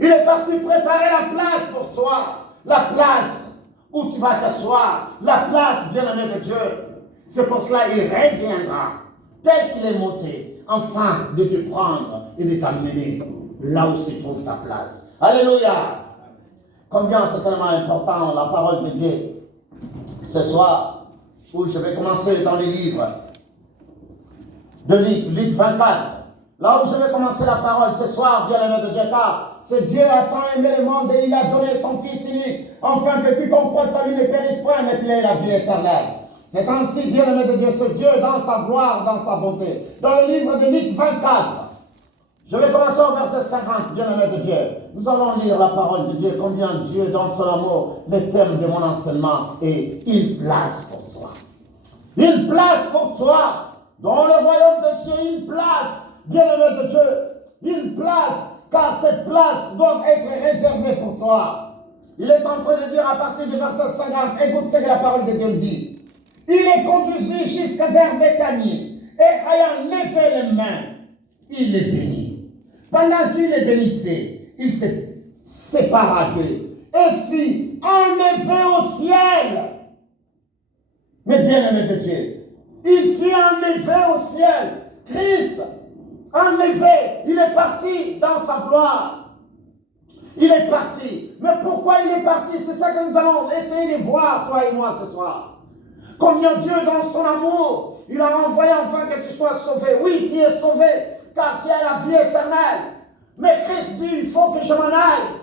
Il est parti préparer la place pour toi. La place où tu vas t'asseoir. La place, bien-aimé de Dieu. C'est pour cela qu'il reviendra, tel qu'il est monté, afin de te prendre et de t'amener là où se trouve ta place. Alléluia. Combien c'est tellement important la parole de Dieu. Ce soir, où je vais commencer dans les livres de Luc 24. Là où je vais commencer la parole ce soir, bien-aimé de Dieu, car ce Dieu a tant aimé le monde et il a donné son Fils unique, afin que quiconque croit en lui ne périsse point, mais qu'il ait la vie éternelle. C'est ainsi, bien-aimé de Dieu, ce Dieu dans sa gloire, dans sa bonté. Dans le livre de Luc 24, je vais commencer au verset 50, bien-aimé de Dieu. Nous allons lire la parole de Dieu, combien Dieu, dans son amour, le thème de mon enseignement est une place pour toi. Une place pour toi. Dans le royaume des cieux, une place, bien-aimé de Dieu. Une place, car cette place doit être réservée pour toi. Il est en train de dire à partir du verset 50, écoute ce que la parole de Dieu dit. Il est conduit jusqu'à vers Béthanie, et ayant levé les mains, il les bénit. Pendant qu'il les bénissait, il se sépara d'eux et fut enlevé au ciel. Mais bien-aimé de Dieu, il fut enlevé au ciel. Christ, enlevé, il est parti dans sa gloire. Il est parti. Mais pourquoi il est parti? C'est ça que nous allons essayer de voir, toi et moi, ce soir. Combien Dieu, dans son amour, il a envoyé enfin que tu sois sauvé. Oui, tu es sauvé, car tu as la vie éternelle. Mais Christ dit, il faut que je m'en aille.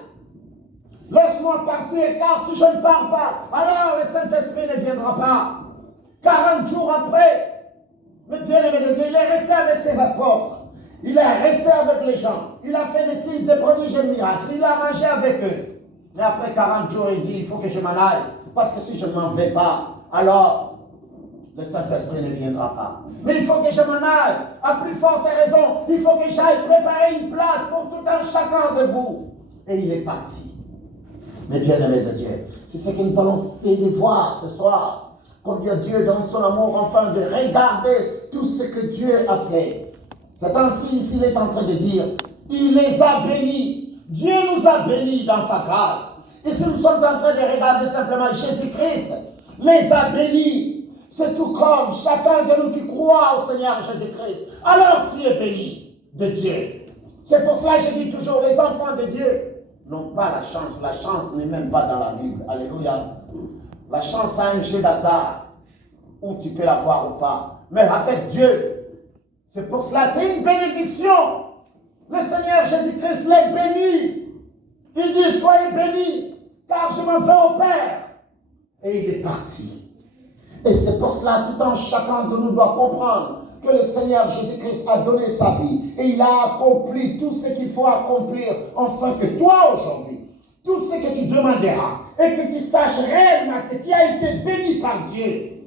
Laisse-moi partir, car si je ne pars pas, alors le Saint-Esprit ne viendra pas. 40 jours après, mais bien-aimé de Dieu, il est resté avec ses apôtres. Il est resté avec les gens. Il a fait des signes, des prodiges et des miracles. Il a mangé avec eux. Mais après 40 jours, il dit, il faut que je m'en aille. Parce que si je ne m'en vais pas, alors le Saint-Esprit ne viendra pas. Mais il faut que je m'en aille. À plus forte raison, il faut que j'aille préparer une place pour tout un chacun de vous. Et il est parti. Mais bien-aimé de Dieu, c'est ce que nous allons essayer de voir ce soir. Combien Dieu, dans son amour, enfin de regarder tout ce que Dieu a fait. C'est ainsi, ici, il est en train de dire, il les a bénis. Dieu nous a bénis dans sa grâce. Et si nous sommes en train de regarder simplement Jésus-Christ, les a bénis. C'est tout comme chacun de nous qui croit au Seigneur Jésus-Christ. Alors tu es béni de Dieu. C'est pour cela que je dis toujours, les enfants de Dieu n'ont pas la chance. La chance n'est même pas dans la Bible. Alléluia. La chance a un jeu d'hasard où tu peux l'avoir ou pas. Mais avec Dieu, c'est pour cela, c'est une bénédiction. Le Seigneur Jésus-Christ les bénit. Il dit, soyez bénis, car je m'en vais au Père. Et il est parti. Et c'est pour cela, tout un chacun de nous doit comprendre que le Seigneur Jésus-Christ a donné sa vie. Et il a accompli tout ce qu'il faut accomplir, afin que toi aujourd'hui, tout ce que tu demanderas, et que tu saches réellement que tu as été béni par Dieu, et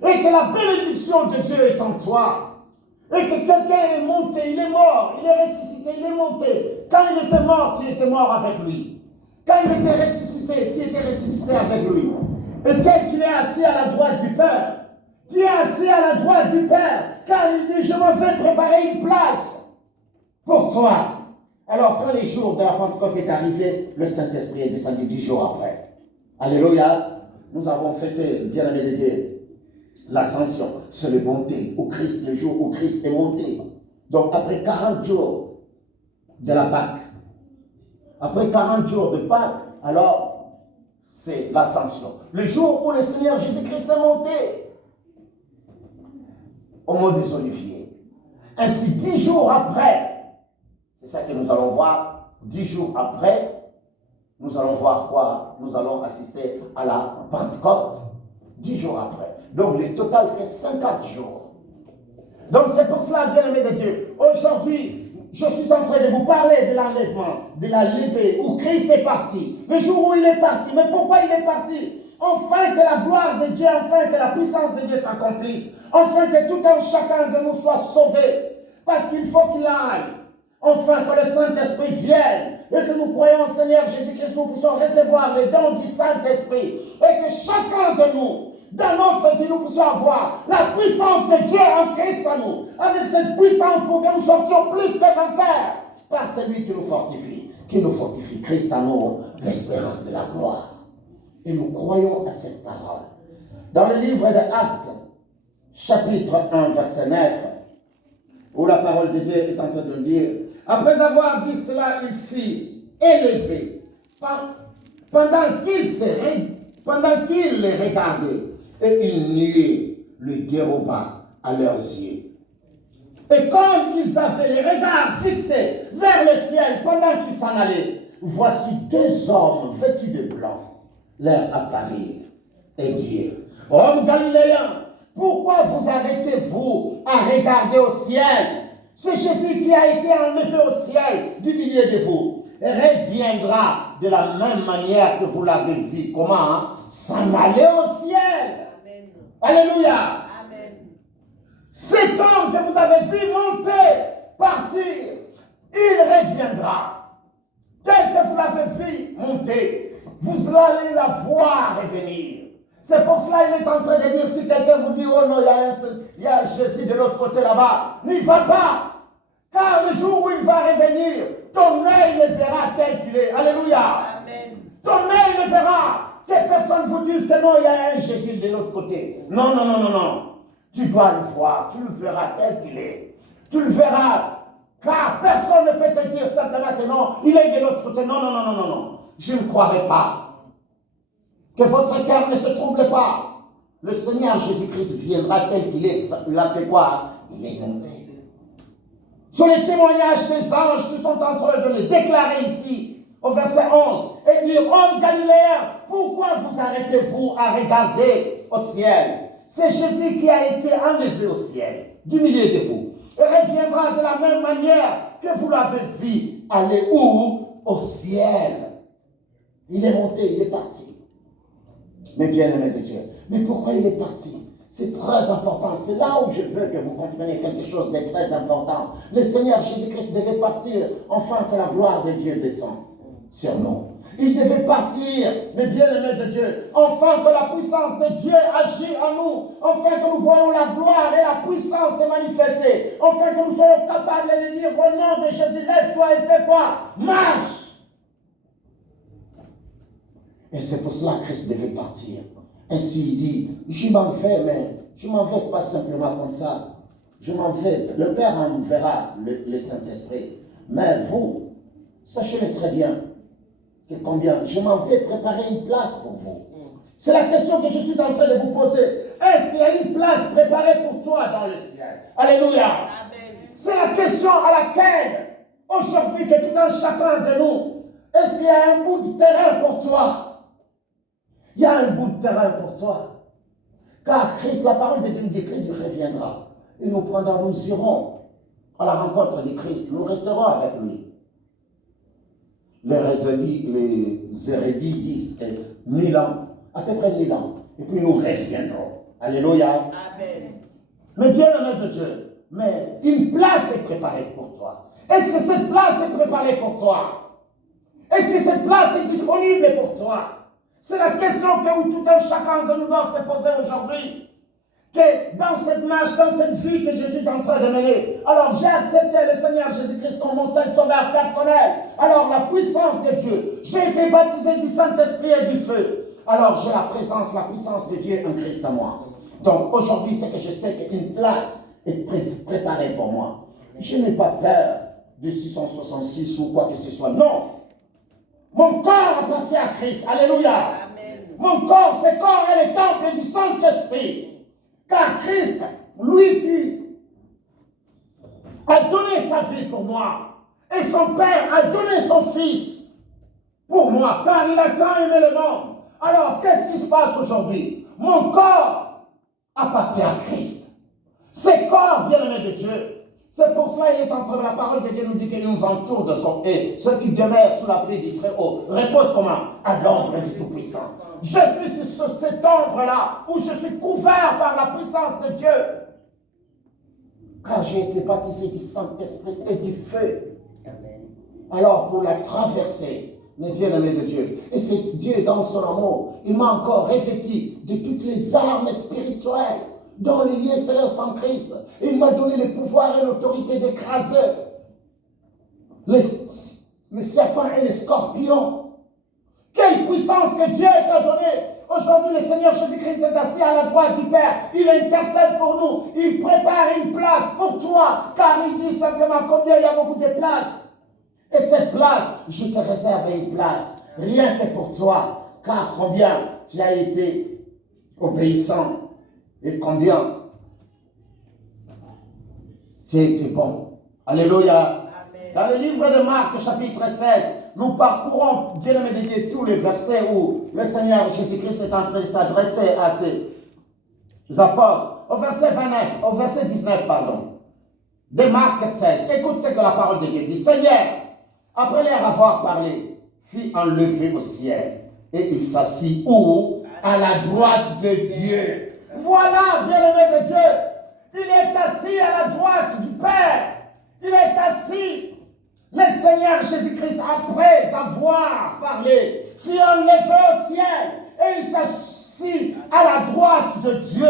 que la bénédiction de Dieu est en toi, et que quelqu'un est monté, il est mort, il est ressuscité, il est monté. Quand il était mort, tu étais mort avec lui. Quand il était ressuscité, tu étais ressuscité avec lui. Et tel qu'il est assis à la droite du Père, tu es assis à la droite du Père, car il dit, je me vais préparer une place pour toi. Alors, quand les jours de la Pentecôte est arrivé, le Saint-Esprit est descendu 10 jours après. Alléluia. Nous avons fêté, bien aimé de Dieu, l'ascension. C'est le bonté au Christ, le jour où Christ est monté. Donc, après 40 jours de la Pâque, après 40 jours de Pâque, alors, c'est l'ascension. Le jour où le Seigneur Jésus-Christ est monté au mont des Oliviers. Ainsi, 10 jours après, c'est ça que nous allons voir. 10 jours après, nous allons voir quoi? Nous allons assister à la Pentecôte. 10 jours après. Donc, le total fait 50 jours. Donc, c'est pour cela, bien-aimé de Dieu, aujourd'hui, je suis en train de vous parler de l'enlèvement, de la levée, où Christ est parti. Le jour où il est parti. Mais pourquoi il est parti? Enfin que la gloire de Dieu, enfin que la puissance de Dieu s'accomplisse. Enfin que tout un chacun de nous soit sauvé. Parce qu'il faut qu'il aille. Enfin que le Saint-Esprit vienne. Et que nous croyons au Seigneur Jésus-Christ, nous puissions recevoir les dons du Saint-Esprit. Et que chacun de nous, dans notre vie, nous puissions avoir la puissance de Dieu en Christ à nous. Avec cette puissance pour que nous sortions plus que vainqueurs par celui qui nous fortifie. qui nous fortifie. Christ en nous, l'espérance de la gloire. Et nous croyons à cette parole. Dans le livre de Actes, chapitre 1, verset 9, où la parole de Dieu est en train de dire, après avoir dit cela, il fit élever pendant qu'il les regardait, et il nuait le déroba à leurs yeux. Et comme ils avaient les regards fixés vers le ciel pendant qu'ils s'en allaient, voici deux hommes vêtus de blanc leur apparirent et dirent, hommes galiléens, pourquoi vous arrêtez-vous à regarder au ciel? C'est Jésus qui a été enlevé au ciel du milieu de vous reviendra de la même manière que vous l'avez vu. Comment? S'en aller au ciel. Amen. Alléluia. Amen. Cet homme que vous avez vu monter, partir, il reviendra. Tel que vous l'avez vu monter, vous allez la voir revenir. C'est pour cela qu'il est en train de dire, si quelqu'un vous dit, oh non, il y a Jésus de l'autre côté là-bas, n'y va pas. Car le jour où il va revenir, ton œil le verra tel qu'il est. Alléluia. Amen. Ton œil le verra. Que personne vous dise que non, il y a un Jésus de l'autre côté. Non, non, non, non, non. Tu dois le voir. Tu le verras tel qu'il est. Tu le verras. Car personne ne peut te dire simplement que non, il est de l'autre côté. Non, non, non, non, non, non. Je ne croirai pas. Que votre cœur ne se trouble pas. Le Seigneur Jésus-Christ viendra tel qu'il est. Il a fait quoi? Il est monté. Sur les témoignages des anges qui sont en train de le déclarer ici, au verset 11, et dire, hommes galiléens, pourquoi vous arrêtez-vous à regarder au ciel? C'est Jésus qui a été enlevé au ciel, du milieu de vous, et reviendra de la même manière que vous l'avez vu aller où? Au ciel. Il est monté, il est parti. Mais bien-aimé de Dieu, mais pourquoi il est parti? C'est très important. C'est là où je veux que vous compreniez quelque chose de très important. Le Seigneur Jésus-Christ devait partir afin que la gloire de Dieu descende sur nous. Il devait partir, mes bien-aimés de Dieu, afin que la puissance de Dieu agisse en nous, afin que nous voyons la gloire et la puissance se manifester, afin que nous soyons capables de dire au nom de Jésus, lève-toi et fais quoi? Marche! Et c'est pour cela que Christ devait partir. Ainsi il dit, je m'en vais, mais je m'en vais pas simplement comme ça. Je m'en vais, le Père enverra le Saint-Esprit. Mais vous, sachez-le très bien, que combien, je m'en vais préparer une place pour vous. C'est la question que je suis en train de vous poser. Est-ce qu'il y a une place préparée pour toi dans le ciel? Alléluia. Amen. C'est la question à laquelle, aujourd'hui, que tout un chacun de nous, est-ce qu'il y a un bout de terrain pour toi? Il y a un bout de terrain pour toi. Car Christ, la parole de Dieu dit, Christ reviendra. Il nous prendra, nous irons à la rencontre de Christ. Nous resterons avec lui. Les érudits disent 1000 ans, à peu près 1000 ans. Et puis nous reviendrons. Alléluia. Amen. Mais Dieu, le de Dieu, mais une place est préparée pour toi. Est-ce que cette place est préparée pour toi? Est-ce que cette place est disponible pour toi? C'est la question que tout un chacun de nous doit se poser aujourd'hui. Que dans cette marche, dans cette vie que Jésus est en train de mener, alors j'ai accepté le Seigneur Jésus-Christ comme mon seul sauveur personnel. Alors la puissance de Dieu, j'ai été baptisé du Saint-Esprit et du feu. Alors j'ai la puissance de Dieu en Christ en moi. Donc aujourd'hui, c'est que je sais qu'une place est préparée pour moi. Je n'ai pas peur de 666 ou quoi que ce soit. Non. Mon corps appartient à Christ. Alléluia. Amen. Mon corps, ce corps est le temple du Saint-Esprit. Car Christ, lui qui a donné sa vie pour moi, et son Père a donné son Fils pour moi, car il a tant aimé le monde. Alors, qu'est-ce qui se passe aujourd'hui? Mon corps appartient à Christ. Ce corps, bien-aimé de Dieu, c'est pour cela qu'il est en train de la parole de Dieu nous dit qu'il nous entoure de son haie. Ceux qui demeurent sous l'abri du Très-Haut reposent comment? À l'ombre du Tout-Puissant. Je suis sur cette ombre-là où je suis couvert par la puissance de Dieu. Car j'ai été baptisé du Saint-Esprit et du feu. Amen. Alors pour la traverser, mes bien-aimés de Dieu, et c'est Dieu dans son amour, il m'a encore revêtu de toutes les armes spirituelles dans les lieux célestes en Christ. Et il m'a donné le pouvoir et l'autorité d'écraser les serpents et les scorpions. Quelle puissance que Dieu t'a donnée. Aujourd'hui, le Seigneur Jésus-Christ est assis à la droite du Père. Il intercède pour nous. Il prépare une place pour toi. Car il dit simplement combien il y a beaucoup de places. Et cette place, je te réserve une place. Rien que pour toi. Car combien tu as été obéissant. Et combien tu as été bon. Alléluia. Dans le livre de Marc, chapitre 16, nous parcourons, bien-aimés de Dieu, tous les versets où le Seigneur Jésus-Christ est en train de s'adresser à ses apôtres. Au verset 19, de Marc 16. Écoute ce que la parole de Dieu dit. Seigneur, après leur avoir parlé, fut enlevé au ciel. Et il s'assit où? À la droite de Dieu. Voilà, bien-aimé de Dieu. Il est assis à la droite du Père. Il est assis. Le Seigneur Jésus-Christ, après avoir parlé, fut enlevé au ciel et il s'assit à la droite de Dieu.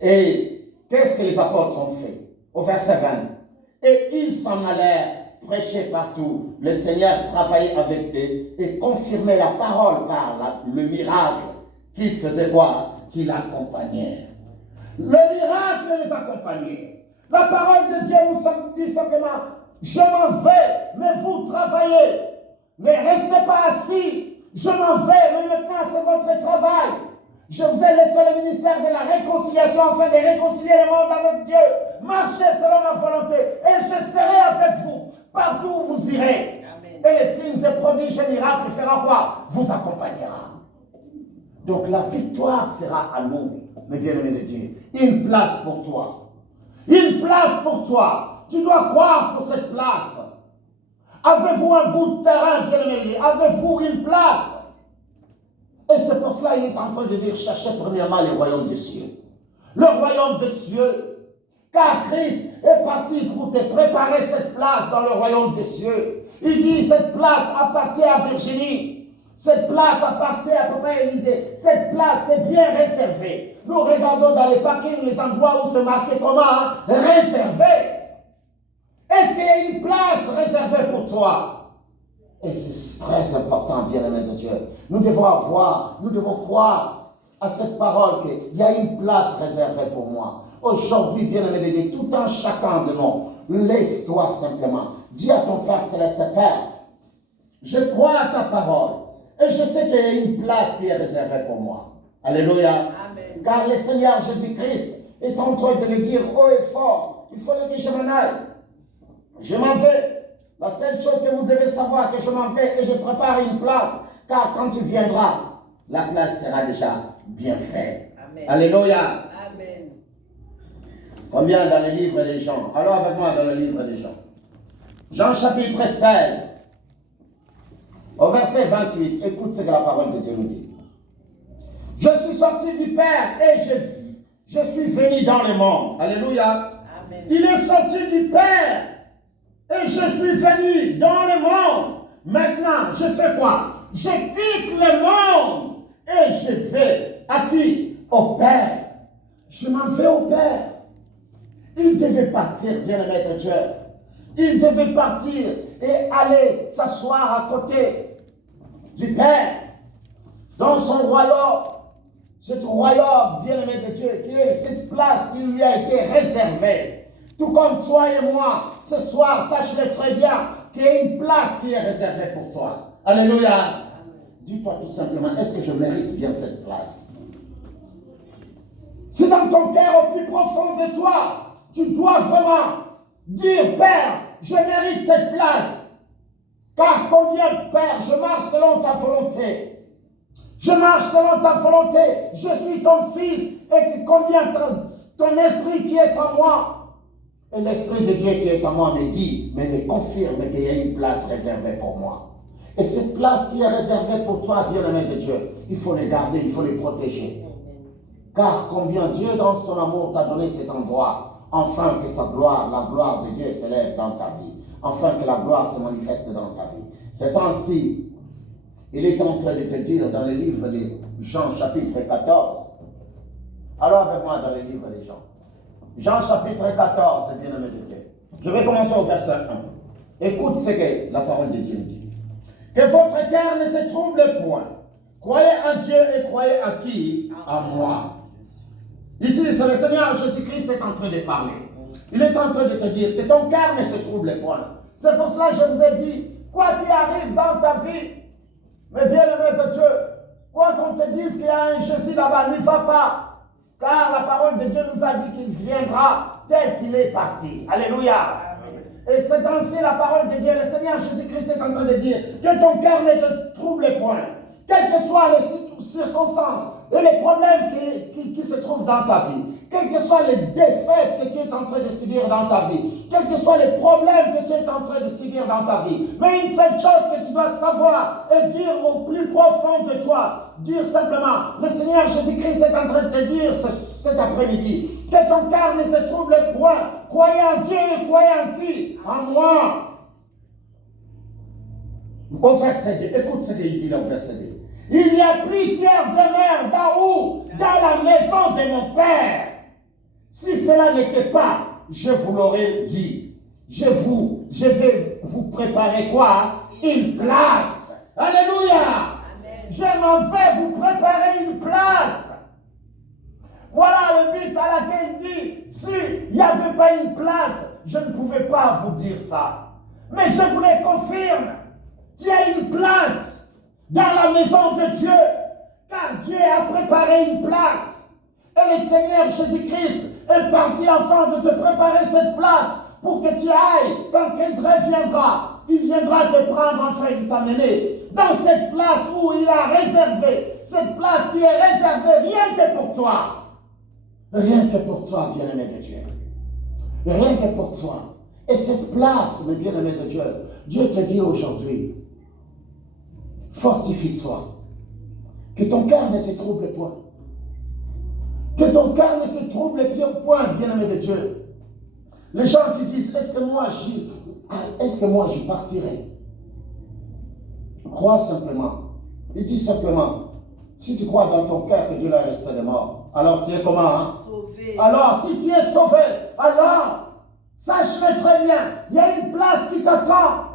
Et qu'est-ce que les apôtres ont fait? Au verset 20. Et ils s'en allèrent prêcher partout. Le Seigneur travaillait avec eux et confirmait la parole par le miracle qu'il faisait voir, qu'il l'accompagnait. Le miracle les accompagnait. La parole de Dieu nous dit simplement, je m'en vais, mais vous travaillez. Ne restez pas assis. Je m'en vais, mais maintenant c'est votre travail. Je vous ai laissé le ministère de la réconciliation afin de réconcilier le monde avec Dieu. Marchez selon ma volonté et je serai avec vous partout où vous irez. Amen. Et les signes et prodiges et miracles feront quoi? Vous accompagnera. Donc la victoire sera à nous, mes bien-aimés de Dieu. Une place pour toi. Une place pour toi. Tu dois croire pour cette place. Avez-vous un bout de terrain, bien-aimé? Avez-vous une place? Et c'est pour cela qu'il est en train de dire, cherchez premièrement le royaume des cieux. Le royaume des cieux. Car Christ est parti pour te préparer cette place dans le royaume des cieux. Il dit, cette place appartient à Virginie. Cette place appartient à Papa Élisée. Cette place est bien réservée. Nous regardons dans les parkings les endroits où c'est marqué comment? Réservé. Est-ce qu'il y a une place réservée pour toi? Et c'est très important, bien-aimé de Dieu. Nous devons croire à cette parole qu'il y a une place réservée pour moi. Aujourd'hui, bien-aimé de Dieu, tout un chacun de nous, lève-toi simplement. Dis à ton Père Céleste, Père, je crois à ta parole. Et je sais qu'il y a une place qui est réservée pour moi. Alléluia. Amen. Car le Seigneur Jésus-Christ est en train de le dire haut et fort. Il faut le dire, je m'en aille. Je m'en vais. La seule chose que vous devez savoir, que je m'en vais et je prépare une place. Car quand tu viendras, la place sera déjà bien faite. Amen. Alléluia. Amen. Combien dans le livre des Jean? Allons avec moi dans le livre des Jean. Jean chapitre 16. Au verset 28, écoute ce que la parole de Dieu nous dit. Je suis sorti du Père et je suis venu dans le monde. Alléluia. Amen. Il est sorti du Père et je suis venu dans le monde. Maintenant, je fais quoi? Je quitte le monde et je vais à qui? Au Père. Je m'en vais au Père. Il devait partir, bien-aimé de Dieu. Il devait partir et aller s'asseoir à côté du Père, dans son royaume, cet royaume bien-aimé de Dieu, qui est cette place qui lui a été réservée. Tout comme toi et moi, ce soir, sache-le très bien, qu'il y a une place qui est réservée pour toi. Alléluia. Dis-toi tout simplement, est-ce que je mérite bien cette place? C'est dans ton cœur au plus profond de toi, tu dois vraiment dire, Père, je mérite cette place. Car combien, Père, je marche selon ta volonté. Je marche selon ta volonté. Je suis ton fils. Et combien ton esprit qui est en moi. Et l'esprit de Dieu qui est en moi me dit, mais me confirme qu'il y a une place réservée pour moi. Et cette place qui est réservée pour toi, bien-aimé de Dieu, il faut les garder, il faut les protéger. Car combien Dieu, dans son amour, t'a donné cet endroit, afin que sa gloire, la gloire de Dieu s'élève dans ta vie. Afin que la gloire se manifeste dans ta vie. C'est ainsi, il est en train de te dire dans le livre de Jean chapitre 14. Allons avec moi dans le livre de Jean. Jean chapitre 14, c'est bien aimé de Dieu. Je vais commencer au verset 1. Écoute ce que la parole de Dieu dit. Que votre cœur ne se trouble point. Croyez en Dieu et croyez en qui? En moi. Ici, c'est le Seigneur Jésus-Christ qui est en train de parler. Il est en train de te dire que ton cœur ne se trouble point. C'est pour cela que je vous ai dit, quoi qu'il arrive dans ta vie, mes bien-aimés de Dieu, quoi qu'on te dise qu'il y a un Jésus là-bas, n'y va pas. Car la parole de Dieu nous a dit qu'il viendra tel qu'il est parti. Alléluia. Et c'est ainsi la parole de Dieu. Le Seigneur Jésus-Christ est en train de dire que ton cœur ne te trouble point. Quelles que soient les circonstances et les problèmes qui se trouvent dans ta vie, quelles que soient les défaites que tu es en train de subir dans ta vie, quels que soient les problèmes que tu es en train de subir dans ta vie, mais une seule chose que tu dois savoir et dire au plus profond de toi, dire simplement, le Seigneur Jésus-Christ est en train de te dire cet après-midi, que ton cœur ne se trouble point, croyez en Dieu et croyez en qui? En moi. Au verset 2, écoute ce qu'il dit là au verset 2. Il y a plusieurs demeures dans où? Dans la maison de mon Père. Si cela n'était pas, je vous l'aurais dit. Je vais vous préparer quoi? Une place. Alléluia. Amen. Je m'en vais vous préparer une place. Voilà le but à laquelle il dit, s'il n'y avait pas une place, je ne pouvais pas vous dire ça. Mais je vous le confirme. Il y a une place dans la maison de Dieu, car Dieu a préparé une place. Et le Seigneur Jésus-Christ est parti afin de te préparer cette place pour que tu ailles quand Christ reviendra. Il viendra te prendre afin de t'amener dans cette place où il a réservé, cette place qui est réservée rien que pour toi. Rien que pour toi, bien-aimé de Dieu. Rien que pour toi. Et cette place, mes bien-aimés de Dieu, Dieu te dit aujourd'hui, fortifie-toi. Que ton cœur ne se trouble point. Que ton cœur ne se trouble point, bien-aimé de Dieu. Les gens qui disent, est-ce que moi j'y partirai? Crois simplement. Il dit simplement, si tu crois dans ton cœur que Dieu l'a resté de mort, alors tu es comment? Hein? Sauvé. Alors, si tu es sauvé, alors, sache-le très bien, il y a une place qui t'attend.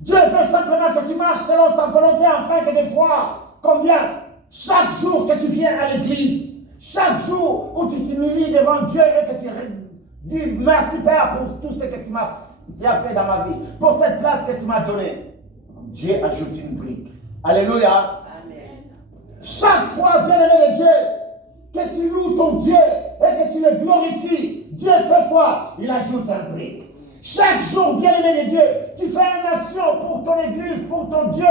Dieu veut simplement que tu marches selon sa volonté afin que de voir combien, chaque jour que tu viens à l'église, chaque jour où tu t'humilies devant Dieu et que tu dis merci Père pour tout ce que tu as fait dans ma vie, pour cette place que tu m'as donnée. Dieu ajoute une brique. Alléluia. Amen. Chaque fois, bien-aimé de Dieu, que tu loues ton Dieu et que tu le glorifies, Dieu fait quoi? Il ajoute un brique. Chaque jour, bien-aimé de Dieu, tu fais une action pour ton église, pour ton Dieu,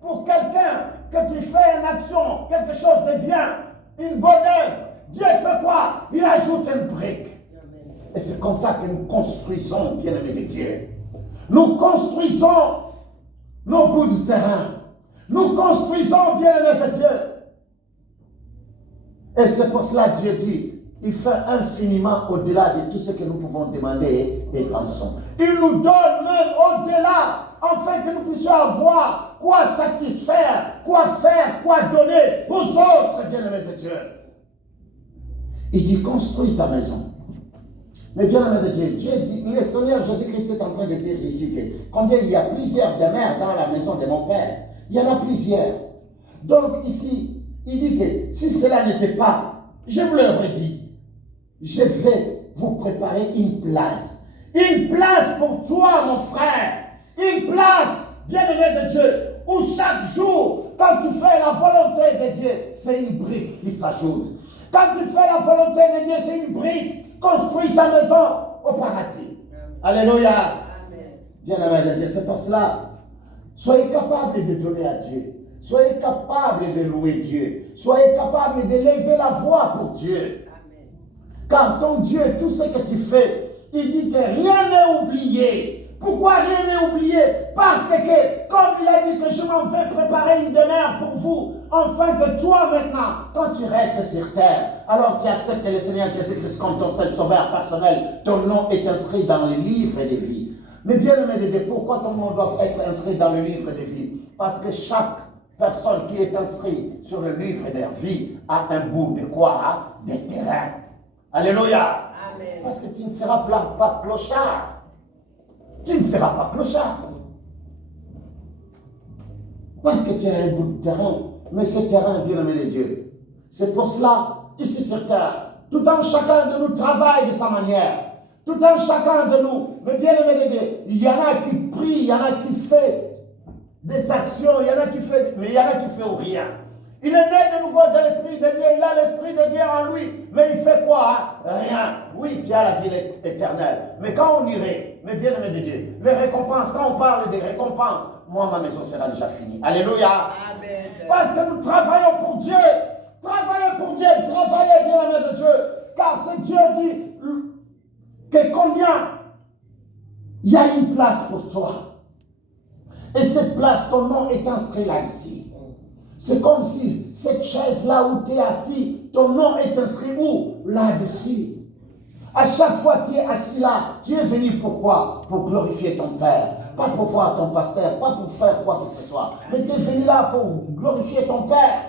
pour quelqu'un, que tu fais une action, quelque chose de bien, une bonne œuvre. Dieu fait quoi? Il ajoute une brique. Et c'est comme ça que nous construisons, bien-aimé de Dieu. Nous construisons nos bouts de terrain. Nous construisons, bien-aimé de Dieu. Et c'est pour cela que Dieu dit, il fait infiniment au-delà de tout ce que nous pouvons demander et pensons. Il nous donne même au-delà, afin que nous puissions avoir quoi satisfaire, quoi faire, quoi donner aux autres, bien-aimés de Dieu. Il dit, construis ta maison. Mais bien-aimés de Dieu, Dieu dit, le Seigneur Jésus-Christ est en train de dire ici que combien il y a plusieurs demeures dans la maison de mon Père. Il y en a plusieurs. Donc ici, il dit que si cela n'était pas, je vous l'aurais dit, je vais vous préparer une place. Une place pour toi, mon frère. Une place, bien-aimé de Dieu, où chaque jour, quand tu fais la volonté de Dieu, c'est une brique qui s'ajoute. Quand tu fais la volonté de Dieu, c'est une brique. Construis ta maison au paradis. Alléluia. Bien-aimé de Dieu, c'est pour cela. Soyez capables de donner à Dieu. Soyez capables de louer Dieu. Soyez capables de lever la voix pour Dieu. Car ton Dieu, tout ce que tu fais, il dit que rien n'est oublié. Pourquoi rien n'est oublié? Parce que, comme il a dit que je m'en vais préparer une demeure pour vous, afin que toi maintenant, quand tu restes sur terre, alors tu acceptes le Seigneur Jésus-Christ comme ton seul sauveur personnel, ton nom est inscrit dans le livre des vies. Mais bien aimé de Dieu, pourquoi ton nom doit être inscrit dans le livre des vies? Parce que chaque personne qui est inscrite sur le livre des vies a un bout de quoi? De terrain. Alléluia. Amen. Parce que tu ne seras pas clochard. tu ne seras pas clochard. Parce que tu as un bout de terrain. Mais ce terrain, bien-aimé de Dieu, c'est pour cela, ici sur terre, tout un chacun de nous travaille de sa manière. Tout un chacun de nous, mais bien-aimé de Dieu, il y en a qui prient, il y en a qui font des actions, il y en a qui font, mais il y en a qui font rien. Il est né de nouveau de l'Esprit de Dieu, il a l'Esprit de Dieu en lui, mais il fait quoi? Rien. Oui, tu as la vie éternelle. Mais quand on irait, mais bien-aimé de Dieu, les récompenses, quand on parle des récompenses, moi, ma maison sera déjà finie. Alléluia. Amen. Parce que nous travaillons pour Dieu. Travaillez pour Dieu, travaillez bien-aimé de Dieu. Car ce Dieu dit que combien il y a une place pour toi. Et cette place, ton nom est inscrit là-dessus. C'est comme si cette chaise-là où tu es assis, ton nom est inscrit où? Là-dessus. À chaque fois que tu es assis là, tu es venu pourquoi? Pour glorifier ton Père. Pas pour voir ton pasteur, pas pour faire quoi que ce soit. Mais tu es venu là pour glorifier ton Père.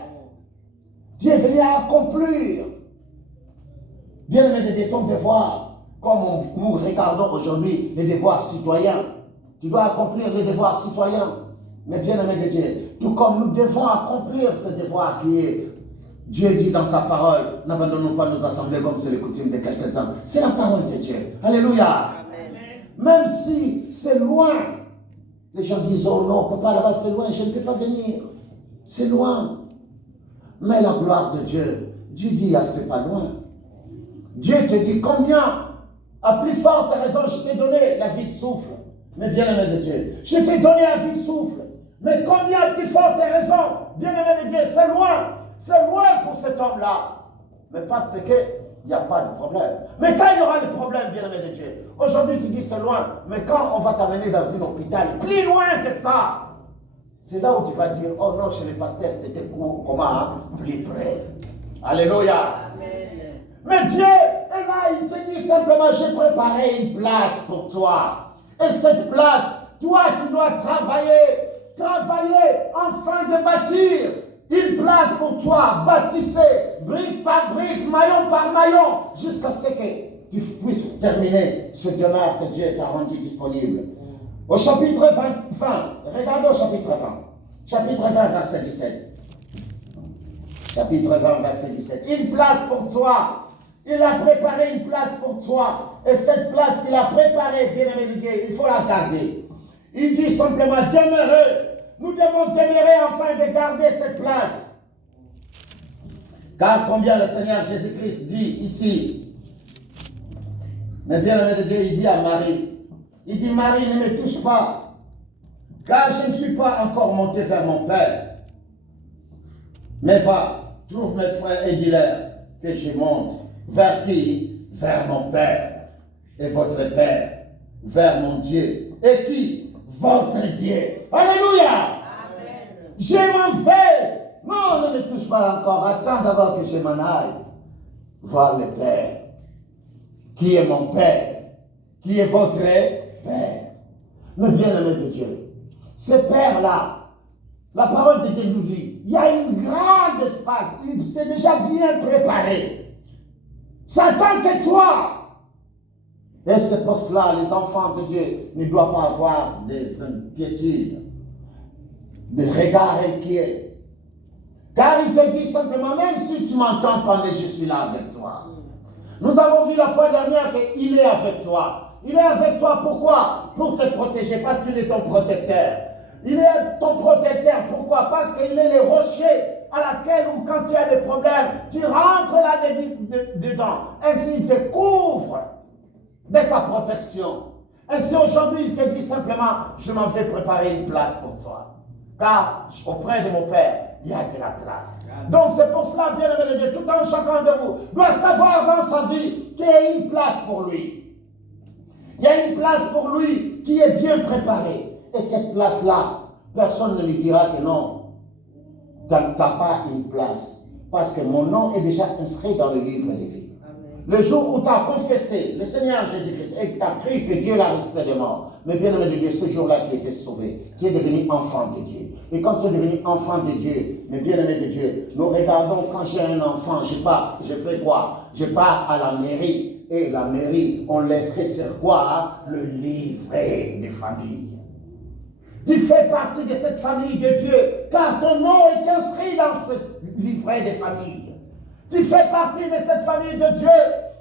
Tu es venu à accomplir. Bien aimé de ton devoir. Comme nous regardons aujourd'hui les devoirs citoyens. Tu dois accomplir les devoirs citoyens. Mais bien aimé de Dieu, tout comme nous devons accomplir ce devoir qui est, Dieu dit dans sa parole, n'abandonnons pas nos assemblées comme c'est le coutume de quelques-uns. C'est la parole de Dieu. Alléluia. Amen. Même si c'est loin, les gens disent, oh non, on ne peut pas là-bas, c'est loin, je ne peux pas venir. C'est loin. Mais la gloire de Dieu, Dieu dit, ah, c'est pas loin. Dieu te dit, combien, à plus forte raison, je t'ai donné la vie de souffle. Mais bien aimé de Dieu, je t'ai donné la vie de souffle. Mais combien à plus forte raison, bien aimé de Dieu, c'est loin pour cet homme-là. Mais parce qu'il n'y a pas de problème. Mais quand il y aura le problème, bien aimé de Dieu, aujourd'hui tu dis c'est loin, mais quand on va t'amener dans un hôpital, plus loin que ça, c'est là où tu vas dire, oh non, chez les pasteurs, c'était comment, hein? Plus près. Alléluia. Amen. Mais Dieu est là, il te dit simplement, j'ai préparé une place pour toi. Et cette place, toi, tu dois travailler afin de bâtir une place pour toi, bâtisser, brique par brique, maillon par maillon, jusqu'à ce que tu puisses terminer ce demeure que Dieu t'a rendu disponible. Au chapitre 20, regardez au chapitre 20. Chapitre 20, verset 17. Chapitre 20, verset 17. Une place pour toi. Il a préparé une place pour toi. Et cette place qu'il a préparée, bien-aimé de Dieu, il faut la garder. Il dit simplement, demeurez. Nous devons demeurer afin de garder cette place. Car combien le Seigneur Jésus-Christ dit ici, mais bien-aimé de Dieu, il dit à Marie, il dit, Marie, ne me touche pas, car je ne suis pas encore monté vers mon Père. Mais va, trouve mes frères et dis-leur que je monte. Vers qui? Vers mon Père et votre Père, vers mon Dieu. Et qui? Votre Dieu. Alléluia. Amen. Je m'en vais. Non, ne me touche pas encore. Attends d'abord que je m'en aille. Voir le Père. Qui est mon Père? Qui est votre Père? Le bien-aimé de Dieu. Ce Père-là, la parole de Dieu nous dit, il y a une grande espace. C'est déjà bien préparé. Ça attend que toi. Et c'est pour cela, les enfants de Dieu ne doivent pas avoir des inquiétudes, des regards inquiets. Car il te dit simplement, même si tu m'entends pas, mais je suis là avec toi. Nous avons vu la fois dernière qu'il est avec toi. Il est avec toi, pourquoi? Pour te protéger, parce qu'il est ton protecteur. Il est ton protecteur, pourquoi? Parce qu'il est le rocher à laquelle, ou quand tu as des problèmes, tu rentres là dedans. Ainsi, il te couvre de sa protection. Ainsi, aujourd'hui, il te dit simplement, je m'en vais préparer une place pour toi. Car auprès de mon Père, il y a de la place. Donc, c'est pour cela, bien-aimé de Dieu, tout un chacun de vous doit savoir dans sa vie qu'il y a une place pour lui. Il y a une place pour lui qui est bien préparée. Et cette place-là, personne ne lui dira que non, tu n'as pas une place. Parce que mon nom est déjà inscrit dans le livre des vies. Le jour où tu as confessé le Seigneur Jésus-Christ et que tu as cru que Dieu l'a resté de mort, mais bien aimé de Dieu, ce jour-là, tu as été sauvé. Tu es devenu enfant de Dieu. Et quand tu es devenu enfant de Dieu, mais bien aimé de Dieu, nous regardons quand j'ai un enfant, je fais quoi? Je pars à la mairie. et la mairie, on laisserait sur quoi? Le livret des familles. Tu fais partie de cette famille de Dieu, car ton nom est inscrit dans ce livret des familles. Tu fais partie de cette famille de Dieu,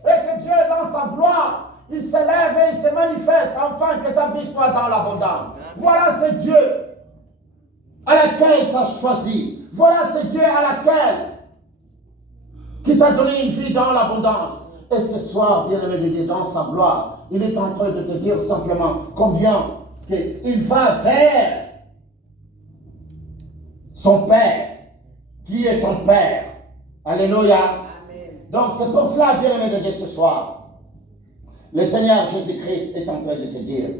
et que Dieu, dans sa gloire, il s'élève et il se manifeste, afin que ta vie soit dans l'abondance. Voilà ce Dieu à laquelle tu as choisi. Voilà ce Dieu à laquelle qui t'a donné une vie dans l'abondance. Et ce soir, bien-aimé de Dieu, dans sa gloire, il est en train de te dire simplement combien il va vers son Père, qui est ton Père. Alléluia. Amen. Donc c'est pour cela, bien-aimé de Dieu, ce soir, le Seigneur Jésus-Christ est en train de te dire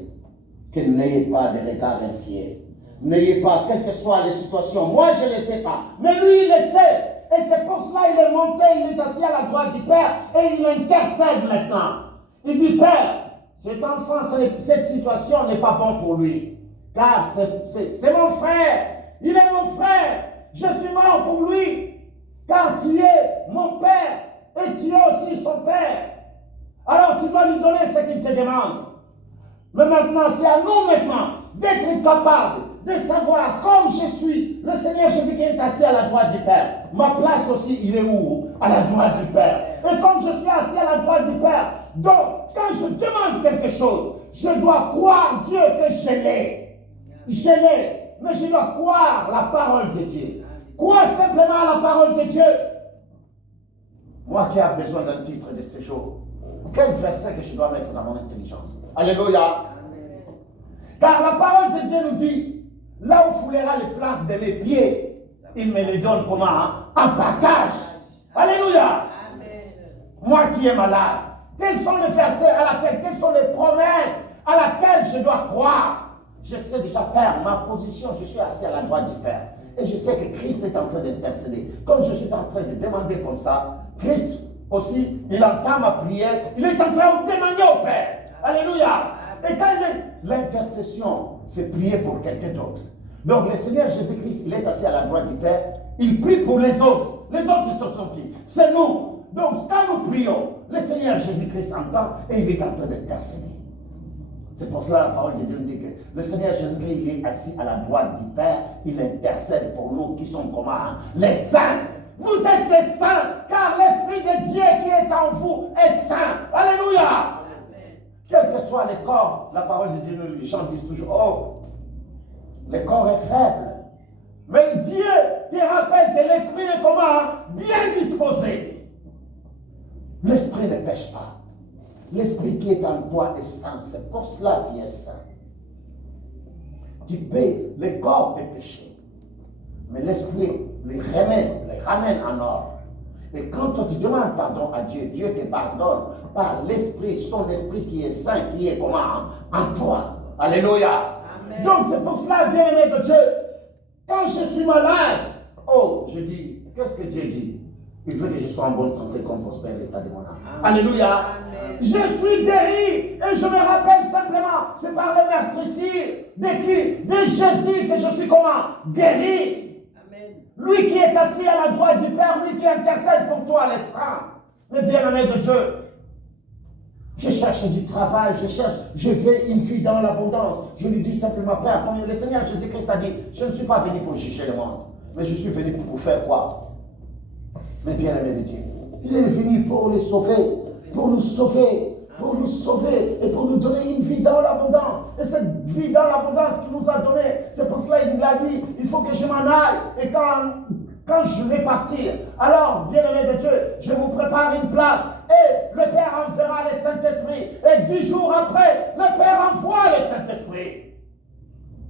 que n'ayez pas de regard inquiet. N'ayez pas, quelles que soient les situations. Moi, je ne les sais pas. Mais lui, il les sait. Et c'est pour cela qu'il est monté, il est assis à la droite du Père et il intercède maintenant. Il dit, Père, cet enfant, cette situation n'est pas bonne pour lui. Car c'est mon frère. Il est mon frère. Je suis mort pour lui. Car tu es mon Père et tu es aussi son Père. Alors tu dois lui donner ce qu'il te demande. Mais maintenant, c'est à nous maintenant d'être capables de savoir, comme je suis, le Seigneur Jésus-Christ est assis à la droite du Père. Ma place aussi, il est où? À la droite du Père. Et comme je suis assis à la droite du Père, donc, quand je demande quelque chose, je dois croire Dieu que je l'ai. Je l'ai. Mais je dois croire la parole de Dieu. Croire simplement la parole de Dieu. Moi qui ai besoin d'un titre de ce jour, quel verset que je dois mettre dans mon intelligence? Alléluia. Car la parole de Dieu nous dit, là où foulera les plantes de mes pieds, il me les donne comment? En partage. Alléluia. Amen. Moi qui est malade, quels sont les versets à laquelle, quelles sont les promesses à laquelle je dois croire? Je sais déjà, Père, ma position, je suis assis à la droite du Père. Et je sais que Christ est en train d'intercéder. Comme je suis en train de demander comme ça, Christ aussi, il entend ma prière. Il est en train de demander au Père. Alléluia. Et quand l'intercession, c'est prier pour quelqu'un d'autre. Donc le Seigneur Jésus-Christ, il est assis à la droite du Père. Il prie pour les autres. Les autres, ils se sont qui? C'est nous. Donc quand nous prions, le Seigneur Jésus-Christ entend et il est en train d'intercéder. C'est pour cela la parole de Dieu nous dit que le Seigneur Jésus-Christ, il est assis à la droite du Père. Il intercède pour nous qui sommes comment? Les saints. Vous êtes des saints, car l'Esprit de Dieu qui est en vous est saint. Alléluia. Quel que soit le corps, la parole de Dieu, les gens disent toujours, oh, le corps est faible. Mais Dieu te rappelle que l'esprit est comment? Bien disposé. L'esprit ne pêche pas. L'esprit qui est en toi est saint. C'est pour cela que tu es saint. Tu peux le corps de péché. Mais l'esprit les ramène en ordre. Et quand tu demandes pardon à Dieu, Dieu te pardonne par l'esprit, son esprit qui est saint, qui est comment? En toi. Alléluia. Amen. Donc c'est pour cela, bien-aimé de Dieu, quand je suis malade, oh, je dis, qu'est-ce que Dieu dit? Il veut que je sois en bonne santé, comme prospère l'état de mon âme. Alléluia. Amen. Je suis guéri et je me rappelle simplement, c'est par le meurtrissure de qui? De Jésus que je suis comment? Guéri. Lui qui est assis à la droite du Père, lui qui intercède pour toi, les saints. Mais bien-aimé de Dieu, je cherche du travail, je veux une vie dans l'abondance. Je lui dis simplement, Père, comme le Seigneur Jésus-Christ a dit, je ne suis pas venu pour juger le monde, mais je suis venu pour faire quoi? Mais bien-aimé de Dieu, il est venu pour les sauver, pour nous sauver. Pour nous sauver et pour nous donner une vie dans l'abondance. Et cette vie dans l'abondance qu'il nous a donnée, c'est pour cela qu'il a dit, il faut que je m'en aille. Et quand je vais partir, alors, bien-aimé de Dieu, je vous prépare une place. Et le Père enverra le Saint-Esprit. Et 10 jours après, le Père envoie le Saint-Esprit.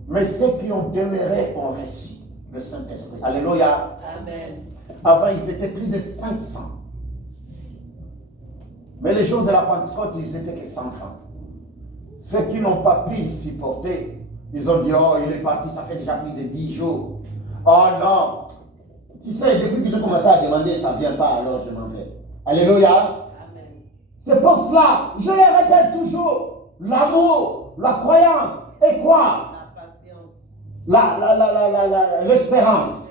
Mais ceux qui ont demeuré ont reçu le Saint-Esprit. Alléluia. Amen. Avant, ils étaient plus de 500. Mais les jours de la Pentecôte, ils étaient que 100 francs. Ceux qui n'ont pas pu supporter, ils ont dit, oh, il est parti, ça fait déjà plus de 10 jours. Oh non. Tu sais, depuis que j'ai commencé à demander, ça ne vient pas, alors je m'en vais. Alléluia. Amen. C'est pour cela, je le répète toujours, l'amour, la croyance, et quoi? La patience. L'espérance.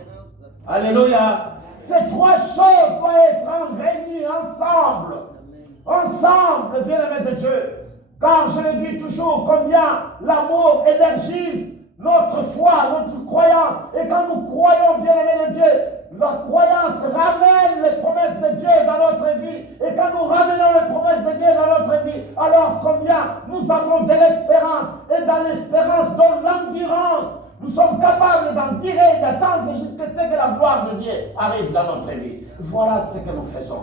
Alléluia. Ces trois choses doivent être réunies ensemble. ensemble, bien-aimés de Dieu. Car je le dis toujours, combien l'amour énergise notre foi, notre croyance. Et quand nous croyons, bien-aimés de Dieu, la croyance ramène les promesses de Dieu dans notre vie. Et quand nous ramenons les promesses de Dieu dans notre vie, alors combien nous avons de l'espérance. Et dans l'espérance, dans l'endurance, nous sommes capables d'en tirer, d'attendre jusqu'à ce que la gloire de Dieu arrive dans notre vie. Voilà ce que nous faisons.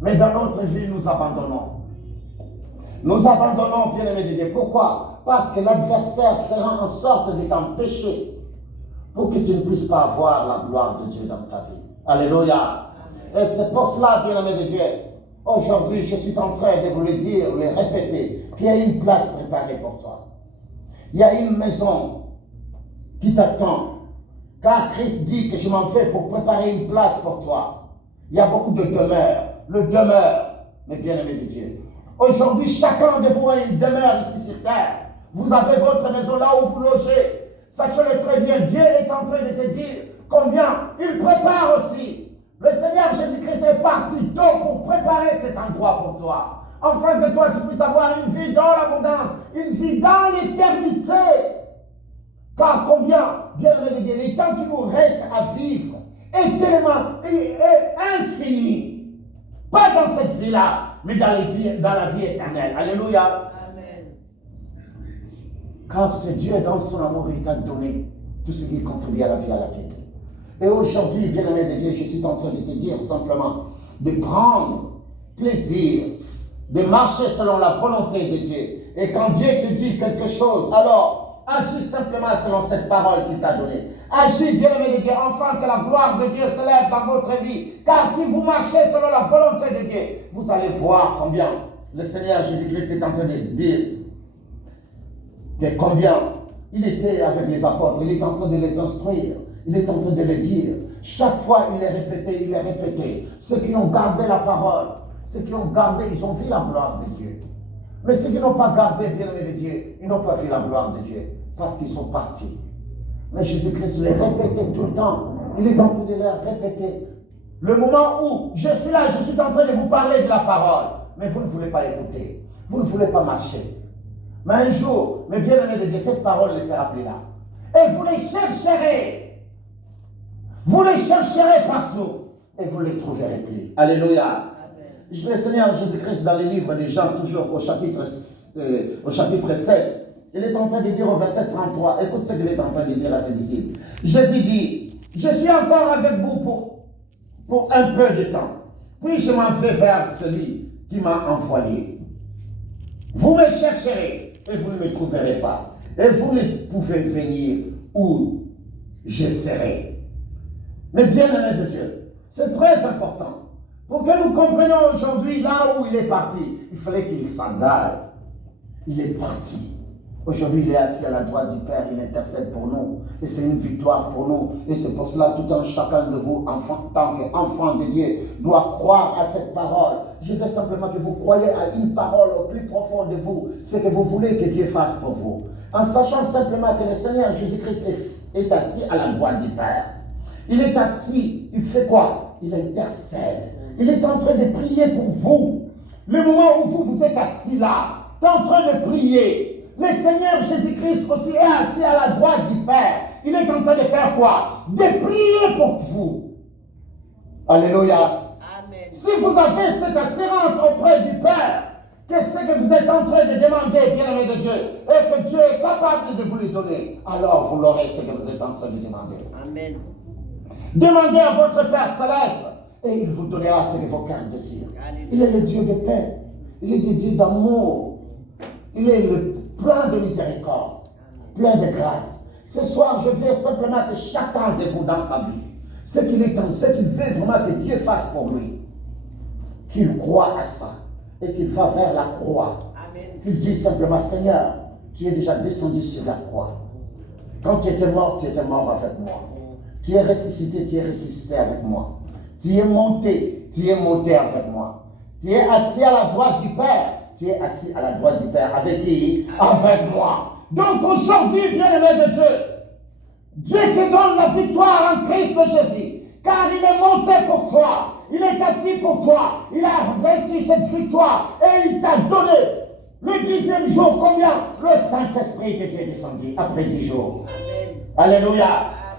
Mais dans notre vie, nous abandonnons. Nous abandonnons, bien-aimés de Dieu. Pourquoi? Parce que l'adversaire fera en sorte de t'empêcher pour que tu ne puisses pas avoir la gloire de Dieu dans ta vie. Alléluia. Et c'est pour cela, bien-aimés de Dieu, aujourd'hui, je suis en train de vous le dire, le répéter, qu'il y a une place préparée pour toi. Il y a une maison qui t'attend. Car Christ dit que je m'en vais pour préparer une place pour toi. Il y a beaucoup de demeures. Le demeure, mes bien-aimés de Dieu. Aujourd'hui, chacun de vous a une demeure ici sur terre. Vous avez votre maison là où vous logez. Sachez-le très bien, Dieu est en train de te dire combien il prépare aussi. Le Seigneur Jésus-Christ est parti tôt pour préparer cet endroit pour toi. Afin que toi, tu puisses avoir une vie dans l'abondance, une vie dans l'éternité. Car combien, bien-aimés de Dieu, les temps qui nous restent à vivre est tellement infini. Pas dans cette vie-là, mais dans la vie éternelle. Alléluia. Amen. Car c'est Dieu, dans son amour, il t'a donné tout ce qui contribue à la vie, à la piété. Et aujourd'hui, bien-aimé de Dieu, je suis en train de te dire simplement de prendre plaisir, de marcher selon la volonté de Dieu. Et quand Dieu te dit quelque chose, alors agis simplement selon cette parole qu'il t'a donnée. Agis, bien-aimé de Dieu, afin que la gloire de Dieu se lève dans votre vie. Car si vous marchez selon la volonté de Dieu, vous allez voir combien le Seigneur Jésus-Christ est en train de se dire que combien il était avec les apôtres, il est en train de les instruire, il est en train de les dire. Chaque fois, il est répété, il est répété. Ceux qui ont gardé la parole, ceux qui ont gardé, ils ont vu la gloire de Dieu. Mais ceux qui n'ont pas gardé, bien-aimé de Dieu, ils n'ont pas vu la gloire de Dieu, parce qu'ils sont partis. Mais Jésus-Christ les répétait tout le temps. Il est en train de les répéter. Le moment où je suis là, je suis en train de vous parler de la parole. Mais vous ne voulez pas écouter. Vous ne voulez pas marcher. Mais un jour, mes bien-aimés de Dieu, cette parole ne sera plus là. Et vous les chercherez. Vous les chercherez partout. Et vous ne les trouverez plus. Alléluia. Amen. Le Seigneur Jésus-Christ, dans le livre des Jean, toujours au chapitre 7, il est en train de dire au verset 33, écoute ce qu'il est en train de dire à ses disciples. Jésus dit, je suis encore avec vous pour un peu de temps. Puis je m'en vais vers celui qui m'a envoyé. Vous me chercherez et vous ne me trouverez pas. Et vous ne pouvez venir où je serai. Mais bien-aimés de Dieu, c'est très important. Pour que nous comprenions aujourd'hui là où il est parti, il fallait qu'il s'en aille. Il est parti. Aujourd'hui, il est assis à la droite du Père, il intercède pour nous. Et c'est une victoire pour nous. Et c'est pour cela, tout un chacun de vous, tant qu'enfant de Dieu, doit croire à cette parole. Je veux simplement que vous croyez à une parole au plus profond de vous. Ce que vous voulez que Dieu fasse pour vous. En sachant simplement que le Seigneur Jésus-Christ est assis à la droite du Père. Il est assis, il fait quoi? Il intercède. Il est en train de prier pour vous. Le moment où vous êtes assis là, en train de prier, le Seigneur Jésus-Christ aussi est assis à la droite du Père. Il est en train de faire quoi? De prier pour vous. Alléluia. Amen. Si vous avez cette assurance auprès du Père, que ce que vous êtes en train de demander, bien-aimé de Dieu, et que Dieu est capable de vous le donner, alors vous l'aurez ce que vous êtes en train de demander. Amen. Demandez à votre Père céleste, et il vous donnera ce que vos cœurs désirent. Il est le Dieu de paix. Il est le Dieu d'amour. Il est le plein de miséricorde, plein de grâce. Ce soir, je veux simplement que chacun de vous dans sa vie, ce qu'il veut vraiment que Dieu fasse pour lui, qu'il croit à ça et qu'il va vers la croix. Amen. Qu'il dise simplement, Seigneur, tu es déjà descendu sur la croix. Quand tu étais mort avec moi. Tu es ressuscité avec moi. Tu es monté avec moi. Tu es assis à la droite du Père. Tu es assis à la droite du Père. Avec qui? Avec moi. Donc aujourd'hui, bien-aimé de Dieu, Dieu te donne la victoire en Christ Jésus. Car il est monté pour toi. Il est assis pour toi. Il a reçu cette victoire et il t'a donné le 10e jour. Combien? Le Saint-Esprit de Dieu est descendu après 10 jours. Amen. Alléluia.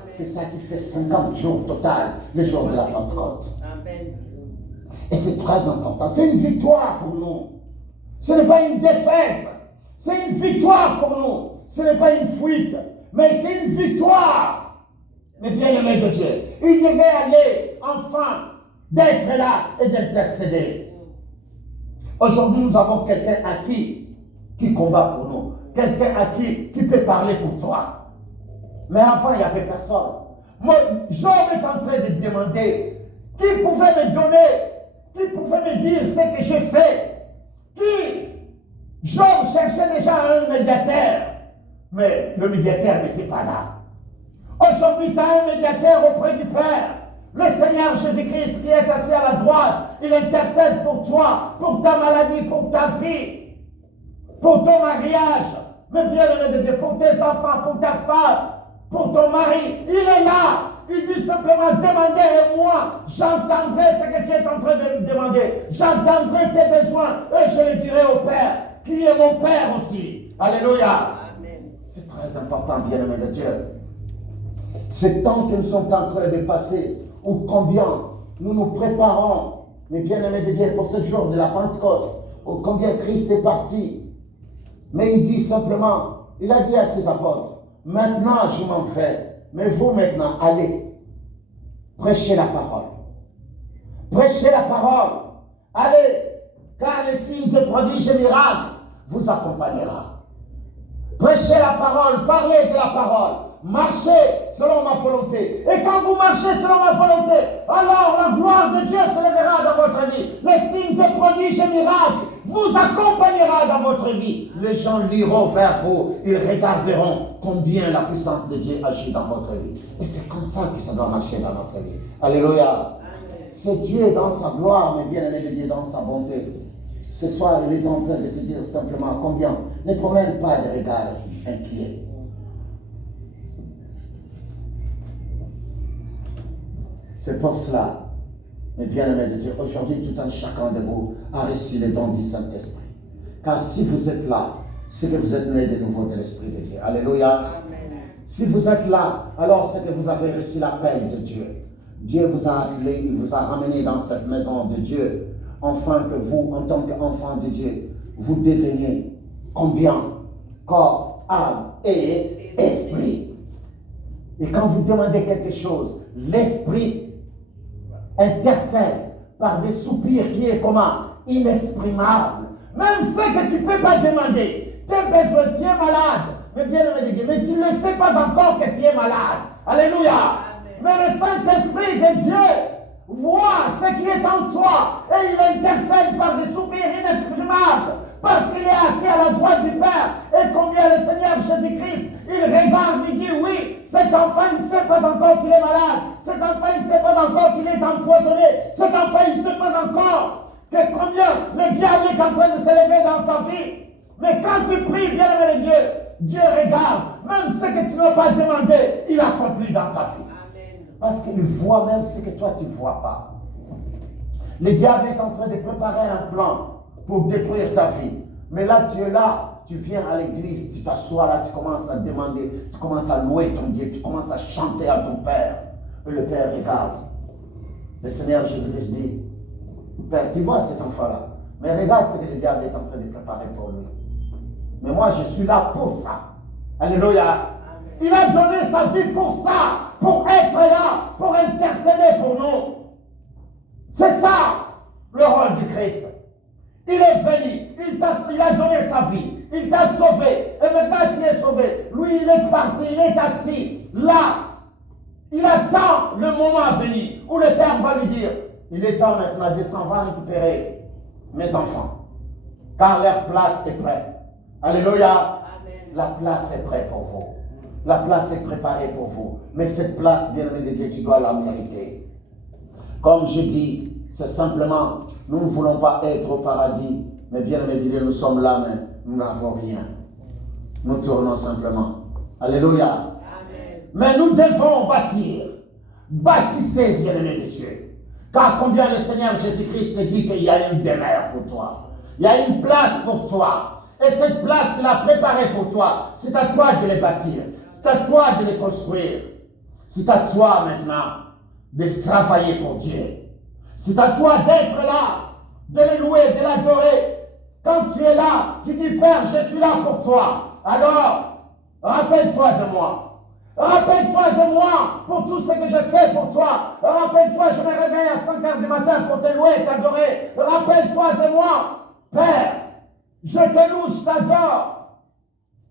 C'est ça qui fait 50 jours total, le jour de la Pentecôte. Amen. Et c'est très important. C'est une victoire pour nous. Ce n'est pas une défaite. C'est une victoire pour nous. Ce n'est pas une fuite, mais c'est une victoire. Mais bien-aimé de Dieu, il devait aller enfin d'être là et d'intercéder. Aujourd'hui, nous avons quelqu'un à qui combat pour nous. Quelqu'un à qui peut parler pour toi. Mais avant, il n'y avait personne. Moi, Job est en train de demander qui pouvait me donner, qui pouvait me dire ce que j'ai fait. Job cherchait déjà un médiateur, mais le médiateur n'était pas là. Aujourd'hui, tu as un médiateur auprès du Père. Le Seigneur Jésus-Christ qui est assis à la droite, il intercède pour toi, pour ta maladie, pour ta vie, pour ton mariage, mais bien aimé de Dieu, pour tes enfants, pour ta femme, pour ton mari. Il est là. Il dit simplement demandez et moi, j'entendrai ce que tu es en train de me demander. J'entendrai tes besoins et je le dirai au Père, qui est mon Père aussi. Alléluia. Amen. C'est très important, bien-aimé de Dieu. Ces temps que nous sommes en train de passer, ou combien nous nous préparons, mais bien-aimé de Dieu, pour ce jour de la Pentecôte, ou combien Christ est parti. Mais il dit simplement, il a dit à ses apôtres, maintenant je m'en vais. Mais vous maintenant, allez, prêchez la parole. Prêchez la parole. Allez, car les signes et prodiges et miracles vous accompagnera. Prêchez la parole, parlez de la parole. Marchez selon ma volonté. Et quand vous marchez selon ma volonté, alors la gloire de Dieu se lèvera dans votre vie. Les signes et prodiges et miracles vous accompagnera dans votre vie. Les gens liront vers vous. Ils regarderont combien la puissance de Dieu agit dans votre vie. Et c'est comme ça que ça doit marcher dans notre vie. Alléluia. C'est Dieu dans sa gloire, mais bien aimé de Dieu dans sa bonté. Ce soir, il est en train de te dire simplement combien. Ne promène pas de regards inquiets. C'est pour cela, mes bien-aimés de Dieu, aujourd'hui, tout un chacun de vous a reçu le don du Saint-Esprit. Car si vous êtes là, c'est que vous êtes né de nouveau de l'Esprit de Dieu. Alléluia. Amen. Si vous êtes là, alors c'est que vous avez reçu l'appel de Dieu. Dieu vous a appelé, il vous a ramené dans cette maison de Dieu, afin que vous, en tant qu'enfant de Dieu, vous deveniez combien? Corps, âme et esprit. Et quand vous demandez quelque chose, l'Esprit intercède par des soupirs qui est comment? Inexprimables. Même ce que tu ne peux pas demander. Tes besoins, tu es malade. Mais bien aimé de Dieu, mais tu ne sais pas encore que tu es malade. Alléluia. Amen. Mais le Saint-Esprit de Dieu voit ce qui est en toi et il intercède par des soupirs inexprimables. Parce qu'il est assis à la droite du Père. Et combien le Seigneur Jésus-Christ, il regarde, il dit oui, cet enfant il ne sait pas encore qu'il est malade. Cet enfant il ne sait pas encore qu'il est empoisonné. Cet enfant il ne sait pas encore que combien le diable est en train de s'élever dans sa vie. Mais quand tu pries, bien aimé Dieu, Dieu regarde. Même ce que tu n'as pas demandé, il accomplit dans ta vie. Amen. Parce qu'il voit même ce que toi tu ne vois pas. Le diable est en train de préparer un plan pour détruire ta vie. Mais là, tu es là, tu viens à l'église, tu t'assois là, tu commences à demander, tu commences à louer ton Dieu, tu commences à chanter à ton Père. Et le Père regarde. Le Seigneur Jésus-Christ dit, Père, tu vois cet enfant-là, mais regarde ce que le diable est en train de préparer pour lui. Mais moi, je suis là pour ça. Alléluia. Amen. Il a donné sa vie pour ça, pour être là, pour intercéder pour nous. C'est ça, le rôle du Christ. Il est venu, il a donné sa vie, il t'a sauvé, et maintenant tu es sauvé. Lui, il est parti, il est assis, là. Il attend le moment à venir, où le Père va lui dire, il est temps maintenant, descends, va récupérer mes enfants, car leur place est prête. Alléluia. Amen. La place est prête pour vous. La place est préparée pour vous. Mais cette place, bien-aimé de Dieu, tu dois la mériter. Comme je dis, c'est simplement, nous ne voulons pas être au paradis, mais bien-aimé de Dieu, nous sommes là, mais nous n'avons rien. Nous tournons simplement. Alléluia. Amen. Mais nous devons bâtir. Bâtissez, bien-aimé de Dieu. Car combien le Seigneur Jésus-Christ te dit qu'il y a une demeure pour toi. Il y a une place pour toi. Et cette place qu'il a préparée pour toi, c'est à toi de les bâtir. C'est à toi de les construire. C'est à toi maintenant de travailler pour Dieu. C'est à toi d'être là, de le louer, de l'adorer. Quand tu es là, tu dis, Père, je suis là pour toi. Alors, rappelle-toi de moi. Rappelle-toi de moi pour tout ce que je fais pour toi. Rappelle-toi, je me réveille à 5 heures du matin pour te louer et t'adorer. Rappelle-toi de moi. Père, je te loue, je t'adore.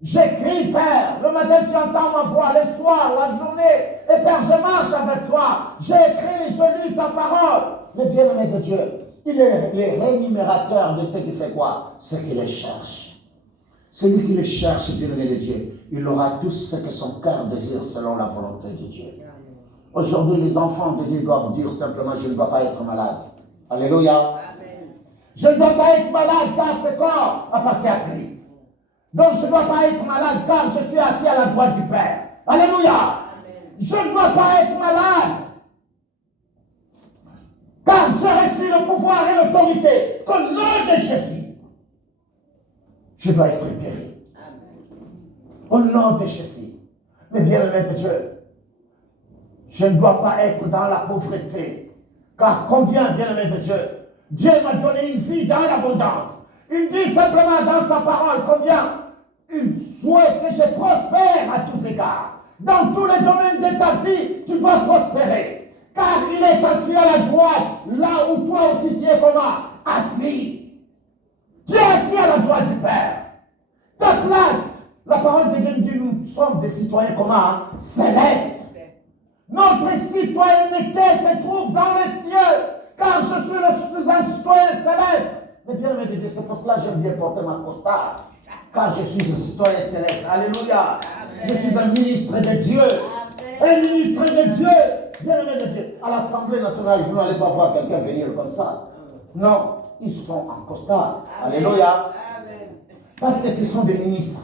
J'écris, Père. Le matin, tu entends ma voix. Le soir, la journée. Et Père, je marche avec toi. J'écris, je lis ta parole. Le bien-aimé de Dieu, il est le rémunérateur de ce qui fait quoi? Ce qu'il les cherche. Celui qui le cherche, bien-aimé de Dieu, il aura tout ce que son cœur désire selon la volonté de Dieu. Aujourd'hui, les enfants de Dieu doivent dire simplement, je ne dois pas être malade. Alléluia. Amen. Je ne dois pas être malade car ce corps appartient à Christ. Donc je ne dois pas être malade car je suis assis à la droite du Père. Alléluia. Amen. Je ne dois pas être malade car j'ai reçu le pouvoir et l'autorité qu'au nom de Jésus. Je dois être guéri. Au nom de Jésus. Mais bien-aimé de Dieu, je ne dois pas être dans la pauvreté. Car combien, bien-aimé de Dieu, Dieu m'a donné une vie dans l'abondance. Il dit simplement dans sa parole combien il souhaite que je prospère à tous égards. Dans tous les domaines de ta vie, tu dois prospérer. Car il est assis à la droite, là où toi aussi tu es comment? Assis. Tu es assis à la droite du Père. Ta place, la parole de Dieu dit, nous sommes des citoyens comment? Célestes. Notre citoyenneté se trouve dans les cieux, car je suis un citoyen céleste. Mais bien aimé de Dieu, c'est pour cela que j'aime bien porter ma costard, car je suis un citoyen céleste. Alléluia. Amen. Je suis un ministre de Dieu. Amen. Un ministre de Dieu. Bien aimé de Dieu. À l'Assemblée nationale, vous n'allez pas voir quelqu'un venir comme ça. Non. Ils sont en costard. Alléluia. Amen. Parce que ce sont des ministres.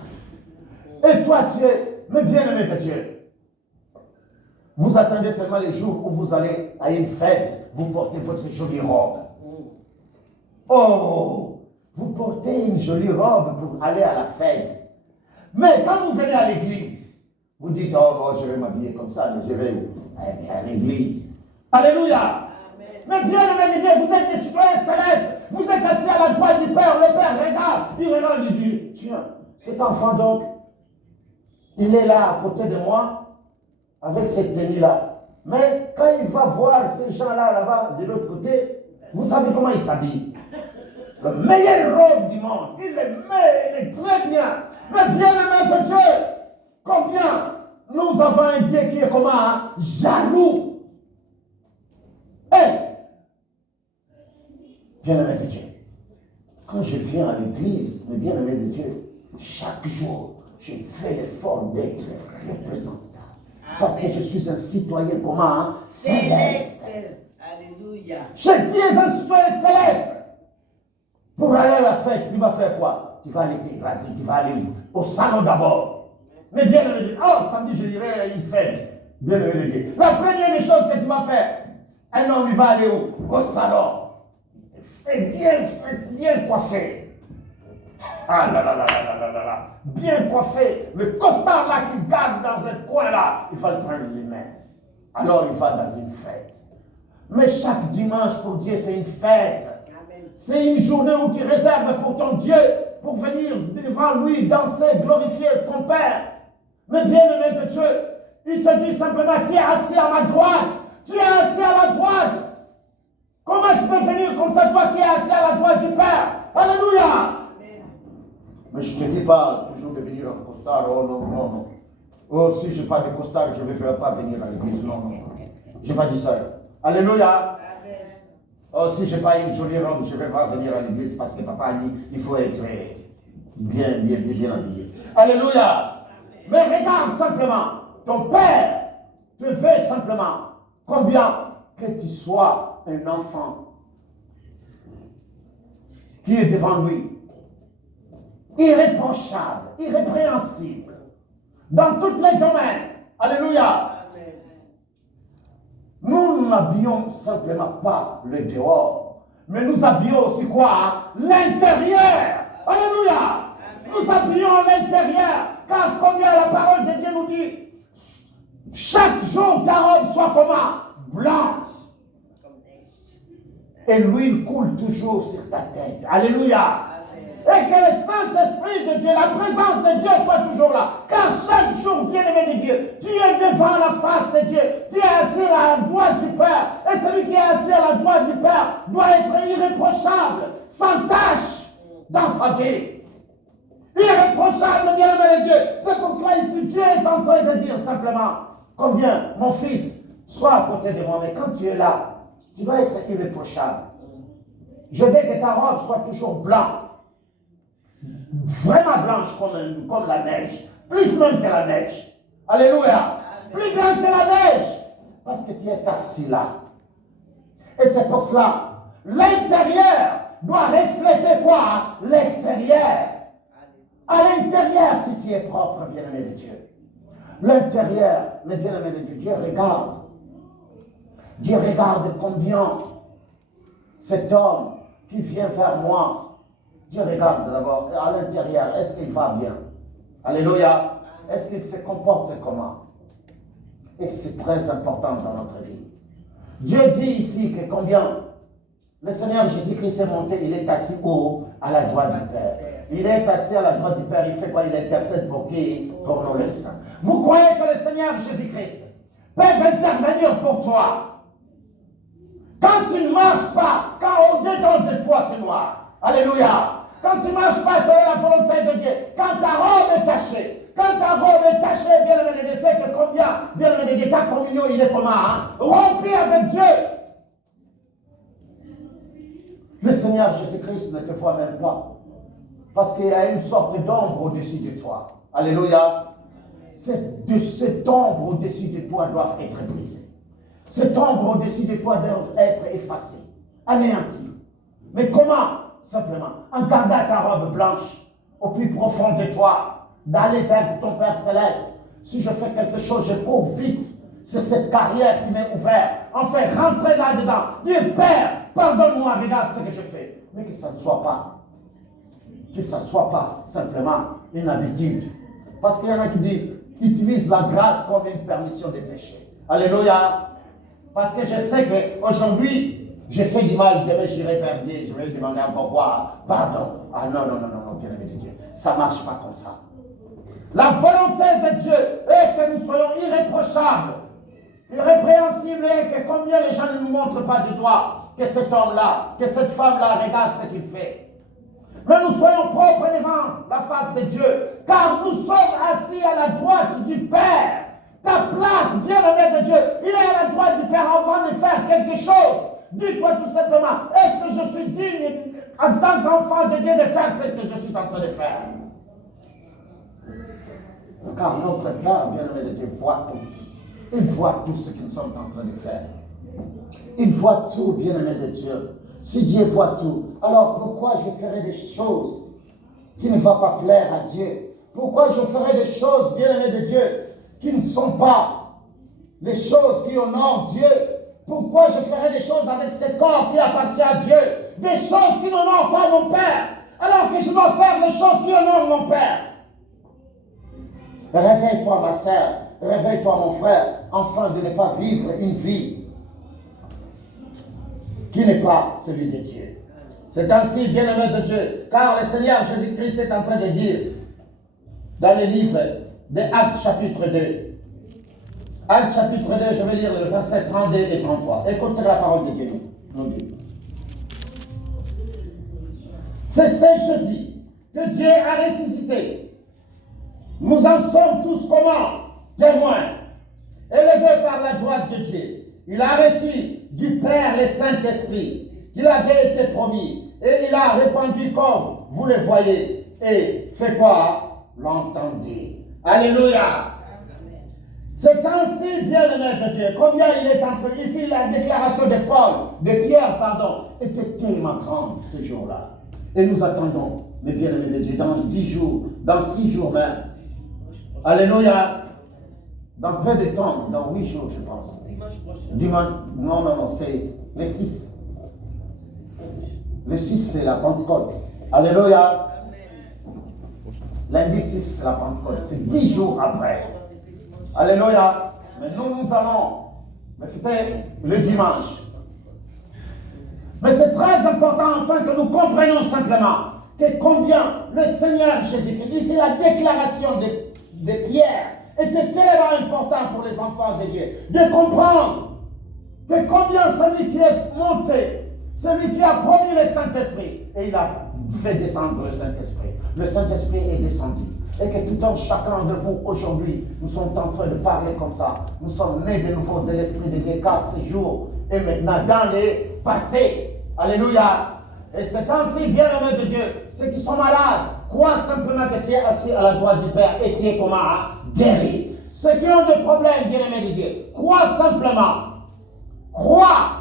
Et toi, tu es, mais bien-aimé de Dieu, vous attendez seulement les jours où vous allez à une fête, vous portez votre jolie robe. Oh, vous portez une jolie robe pour aller à la fête. Mais quand vous venez à l'église, vous dites, oh, je vais m'habiller comme ça, mais je vais à l'église. Alléluia. Mais bien aimé de Dieu, vous êtes des citoyens célestes. Vous êtes assis à la droite du Père. Le Père regarde. Il regarde et dit, tiens, cet enfant donc, il est là à côté de moi, avec cette tenue-là. Mais quand il va voir ces gens-là, là-bas, de l'autre côté, vous savez comment il s'habille. Le meilleur robe du monde. Il le met, il est très bien. Mais bien aimé de Dieu, combien nous avons un Dieu qui est comment? Hein? Jaloux. Bien-aimé de Dieu, quand je viens à l'église, mais bien-aimé de Dieu, chaque jour, je fais l'effort d'être représentant. Parce que je suis un citoyen comment? Céleste. Alléluia. Je dis un citoyen céleste. Pour aller à la fête, tu vas faire quoi? Tu vas aller t'écraser, tu vas aller au salon d'abord. Mais bien-aimé de Dieu, oh, samedi, je dirai à une fête. Bien-aimé de Dieu. La première des choses que tu vas faire, un homme, il va aller au salon. Bien coiffé. Ah là là là là là là là. Bien coiffé. Le costard là qui garde dans un coin là, il va le prendre les mains. Alors il va dans une fête. Mais chaque dimanche pour Dieu c'est une fête. C'est une journée où tu réserves pour ton Dieu, pour venir devant lui, danser, glorifier ton Père. Mais bien aimé de Dieu, il te dit simplement, tu es assis à ma droite. Tu es assis à la droite. Comment tu peux venir comme ça, toi qui es assis à la droite du Père? Alléluia. Amen. Mais je ne te dis pas toujours de venir en costard. Oh non, non, non. Oh, si je n'ai pas de costard, je ne vais pas venir à l'église. Non, non. Je n'ai pas dit ça. Alléluia. Amen. Oh, si je n'ai pas une jolie robe, je ne vais pas venir à l'église parce que papa a dit il faut être bien habillé. Alléluia. Amen. Mais regarde simplement, ton Père te veut simplement combien que tu sois un enfant qui est devant lui, irréprochable, irrépréhensible, dans tous les domaines. Alléluia. Amen. Nous nous n'habillons simplement pas le dehors, mais nous habillons aussi quoi? L'intérieur. Alléluia. Nous habillons l'intérieur, car combien la parole de Dieu nous dit, chaque jour ta robe soit comment? Blanche. Et l'huile coule toujours sur ta tête. Alléluia. Et que le Saint-Esprit de Dieu, la présence de Dieu soit toujours là. Car chaque jour, bien-aimé de Dieu, tu es devant la face de Dieu. Tu es assis à la droite du Père. Et celui qui est assis à la droite du Père doit être irréprochable, sans tache dans sa vie. Irréprochable, bien-aimé de Dieu. C'est pour cela ici, Dieu est en train de dire simplement, combien, mon fils, sois à côté de moi. Mais quand tu es là, tu dois être irréprochable. Je veux que ta robe soit toujours blanche. Vraiment blanche comme la neige. Plus même que la neige. Alléluia. Plus blanche que la neige. Parce que tu es assis là. Et c'est pour cela, l'intérieur doit refléter quoi? L'extérieur. À l'intérieur, si tu es propre, bien-aimé de Dieu. L'intérieur, le bien-aimé de Dieu, Dieu regarde. Dieu regarde combien cet homme qui vient vers moi, Dieu regarde d'abord à l'intérieur, est-ce qu'il va bien? Alléluia. Est-ce qu'il se comporte comment? Et c'est très important dans notre vie. Dieu dit ici que combien le Seigneur Jésus-Christ est monté, il est assis haut à la droite du Père. Il est assis à la droite du Père, il fait quoi? Il intercède pour qui? Pour nous les saints. Vous croyez que le Seigneur Jésus-Christ peut intervenir pour toi? Quand tu ne marches pas, quand au-dedans de toi c'est noir. Alléluia. Quand tu ne marches pas selon la volonté de Dieu, quand ta robe est tachée, bien-aimé de Dieu, c'est que combien, bien-aimé de Dieu, ta communion, il est comment? Rempli avec Dieu. Le Seigneur Jésus-Christ ne te voit même pas. Parce qu'il y a une sorte d'ombre au-dessus de toi. Alléluia. Cette ombre au-dessus de toi doit être brisée. Cette ombre au-dessus de toi doit être effacée, anéantie. Mais comment? Simplement, en gardant ta robe blanche au plus profond de toi, d'aller vers ton Père Céleste. Si je fais quelque chose, je cours vite. C'est cette carrière qui m'est ouverte. Enfin, rentrez là-dedans. Dis, Père, pardonne-moi, regarde ce que je fais. Mais que ça ne soit pas. Que ça ne soit pas simplement une habitude. Parce qu'il y en a qui disent, utilisent la grâce comme une permission de péché. Alléluia. Parce que je sais qu'aujourd'hui, j'ai fait du mal, demain j'irai vers Dieu, je vais lui demander pourquoi. Pardon. Ah non, bien-aimé de Dieu. Ça ne marche pas comme ça. La volonté de Dieu est que nous soyons irréprochables, irrépréhensibles, et que combien les gens ne nous montrent pas du doigt que cet homme-là, que cette femme-là regarde ce qu'il fait. Mais nous soyons propres devant la face de Dieu, car nous sommes assis à la droite du Père. Ta place, bien-aimé de Dieu, il est à la droite du Père avant de faire quelque chose. Dis-toi tout simplement, est-ce que je suis digne en tant qu'enfant de Dieu de faire ce que je suis en train de faire? Car notre Père, bien-aimé de Dieu, voit tout. Il voit tout ce que nous sommes en train de faire. Il voit tout, bien-aimé de Dieu. Si Dieu voit tout, alors pourquoi je ferai des choses qui ne vont pas plaire à Dieu? Pourquoi je ferai des choses, bien-aimé de Dieu, qui ne sont pas les choses qui honorent Dieu? Pourquoi je ferai des choses avec ce corps qui appartient à Dieu? Des choses qui n'honorent pas mon Père, alors que je dois faire des choses qui honorent mon Père. Réveille-toi, ma sœur, réveille-toi, mon frère, afin de ne pas vivre une vie qui n'est pas celui de Dieu. C'est ainsi, bien-aimé de Dieu, car le Seigneur Jésus-Christ est en train de dire dans le livre de Actes chapitre 2. Actes chapitre 2, je vais lire le verset 32 et 33. Écoute ce que la parole de Dieu nous dit. C'est Jésus que Dieu a ressuscité. Nous en sommes tous comment? Témoins. Élevés par la droite de Dieu. Il a reçu du Père le Saint-Esprit. Il avait été promis. Et il a répandu comme vous le voyez. Et fait quoi? L'entendez. Alléluia. C'est ainsi, bien-aimé de Dieu, combien il est entré. Ici, la déclaration de Pierre, était tellement grande ce jour-là. Et nous attendons, mes bien-aimés de Dieu, dans 10 jours, dans 6 jours même. Alléluia. Dans peu de temps, dans 8 jours, je pense. Dimanche prochain. Dimanche, non, c'est le 6. Le 6, c'est la Pentecôte. Alléluia. Lundi 6, c'est la Pentecôte. C'est 10 jours après. Alléluia. Mais nous allons fêter le dimanche. Mais c'est très important enfin que nous comprenions simplement que combien le Seigneur Jésus-Christ, ici la déclaration de Pierre, était tellement important pour les enfants de Dieu. De comprendre que combien celui qui est monté, celui qui a promis le Saint-Esprit, et il a fait descendre le Saint-Esprit. Le Saint-Esprit est descendu. Et que tout un chacun de vous aujourd'hui, nous sommes en train de parler comme ça. Nous sommes nés de nouveau de l'Esprit de Dieu, car ces jours et maintenant dans les passés. Alléluia. Et c'est ainsi, bien-aimés de Dieu, ceux qui sont malades, croient simplement que tu es assis à la droite du Père et tu es comment guéri. Ceux qui ont des problèmes, bien-aimés de Dieu, croient simplement. Croient.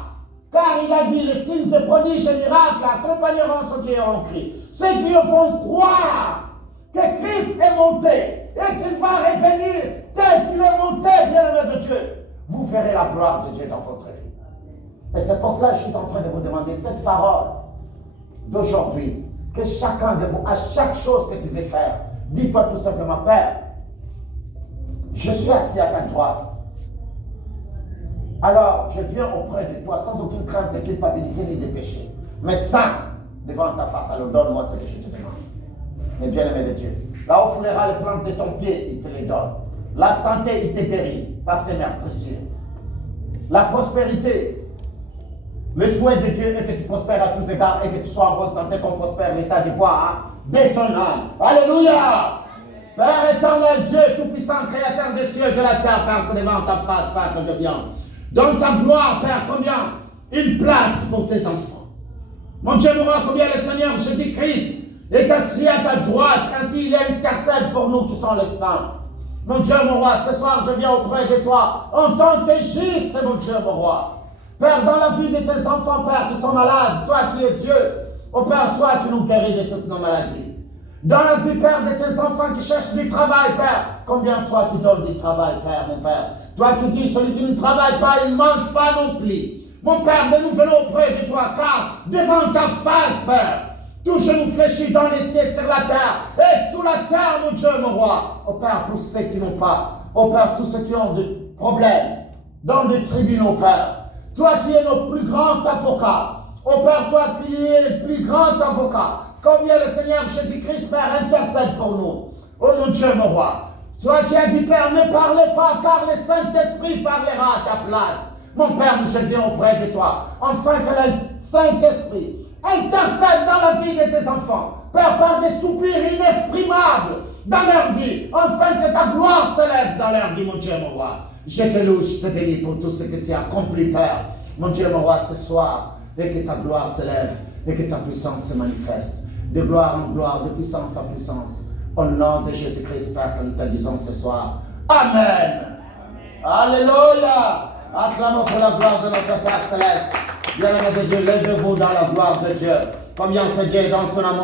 Car il a dit, les signes et prodiges et miracles accompagneront ceux qui auront cru. Ceux qui font croire que Christ est monté et qu'il va revenir tel qu'il est monté, bien-aimé de Dieu, vous verrez la gloire de Dieu dans votre vie. Et c'est pour cela que je suis en train de vous demander cette parole d'aujourd'hui, que chacun de vous, à chaque chose que tu veux faire, dis-toi tout simplement, Père, je suis assis à ta droite. Alors, je viens auprès de toi sans aucune crainte de culpabilité ni de péché. Mais ça, devant ta face, alors donne-moi ce que je te demande. Mes bien-aimés de Dieu, là où foulera les plantes de ton pied, il te les donne. La santé, il te guérit par ses meurtrissures. La prospérité, le souhait de Dieu est que tu prospères à tous égards et que tu sois en bonne santé, qu'on prospère l'état de quoi de ton âme. Alléluia! Père éternel, Dieu tout-puissant, créateur des cieux et de la terre, Père, devant ta face, Père, que je viens. Donne ta gloire, Père, combien une place pour tes enfants. Mon Dieu, mon roi, combien le Seigneur Jésus-Christ est assis à ta droite, ainsi il intercède pour nous qui sommes les saints. Mon Dieu, mon roi, ce soir je viens auprès de toi en tant que juste, mon Dieu, mon roi. Père, dans la vie de tes enfants, Père, qui sont malades, toi qui es Dieu, oh Père, toi qui nous guéris de toutes nos maladies. Dans la vie, Père, de tes enfants qui cherchent du travail, Père, combien toi qui donnes du travail, Père, mon Père. Toi qui dis, celui qui ne travaille pas, il ne mange pas non plus. Mon Père, nous venons auprès de toi, car devant ta face, Père, tout genou fléchit dans les cieux, sur la terre, et sous la terre, mon Dieu, mon roi. Oh Père, pour ceux qui n'ont pas, oh Père, tous ceux qui ont des problèmes, dans les tribunaux, Père. Toi qui es notre plus grand avocat. Oh Père, toi qui es le plus grand avocat. Combien le Seigneur Jésus-Christ, Père, intercède pour nous. Oh mon Dieu, mon roi. Toi qui as dit, Père, ne parlez pas, car le Saint-Esprit parlera à ta place. Mon Père, je viens auprès de toi. Enfin que le Saint-Esprit intercède dans la vie de tes enfants. Père, par des soupirs inexprimables dans leur vie. Enfin que ta gloire s'élève dans leur vie, mon Dieu, mon roi. Je te loue, je te bénis pour tout ce que tu as accompli, Père. Mon Dieu, mon roi, ce soir. Et que ta gloire s'élève. Et que ta puissance se manifeste. De gloire en gloire, de puissance en puissance. Au nom de Jésus-Christ, Père, que nous te disons ce soir. Amen. Alléluia. Acclamons pour la gloire de notre Père Céleste. Bien-aimés de Dieu, levez-vous dans la gloire de Dieu. Combien c'est Dieu dans son amour.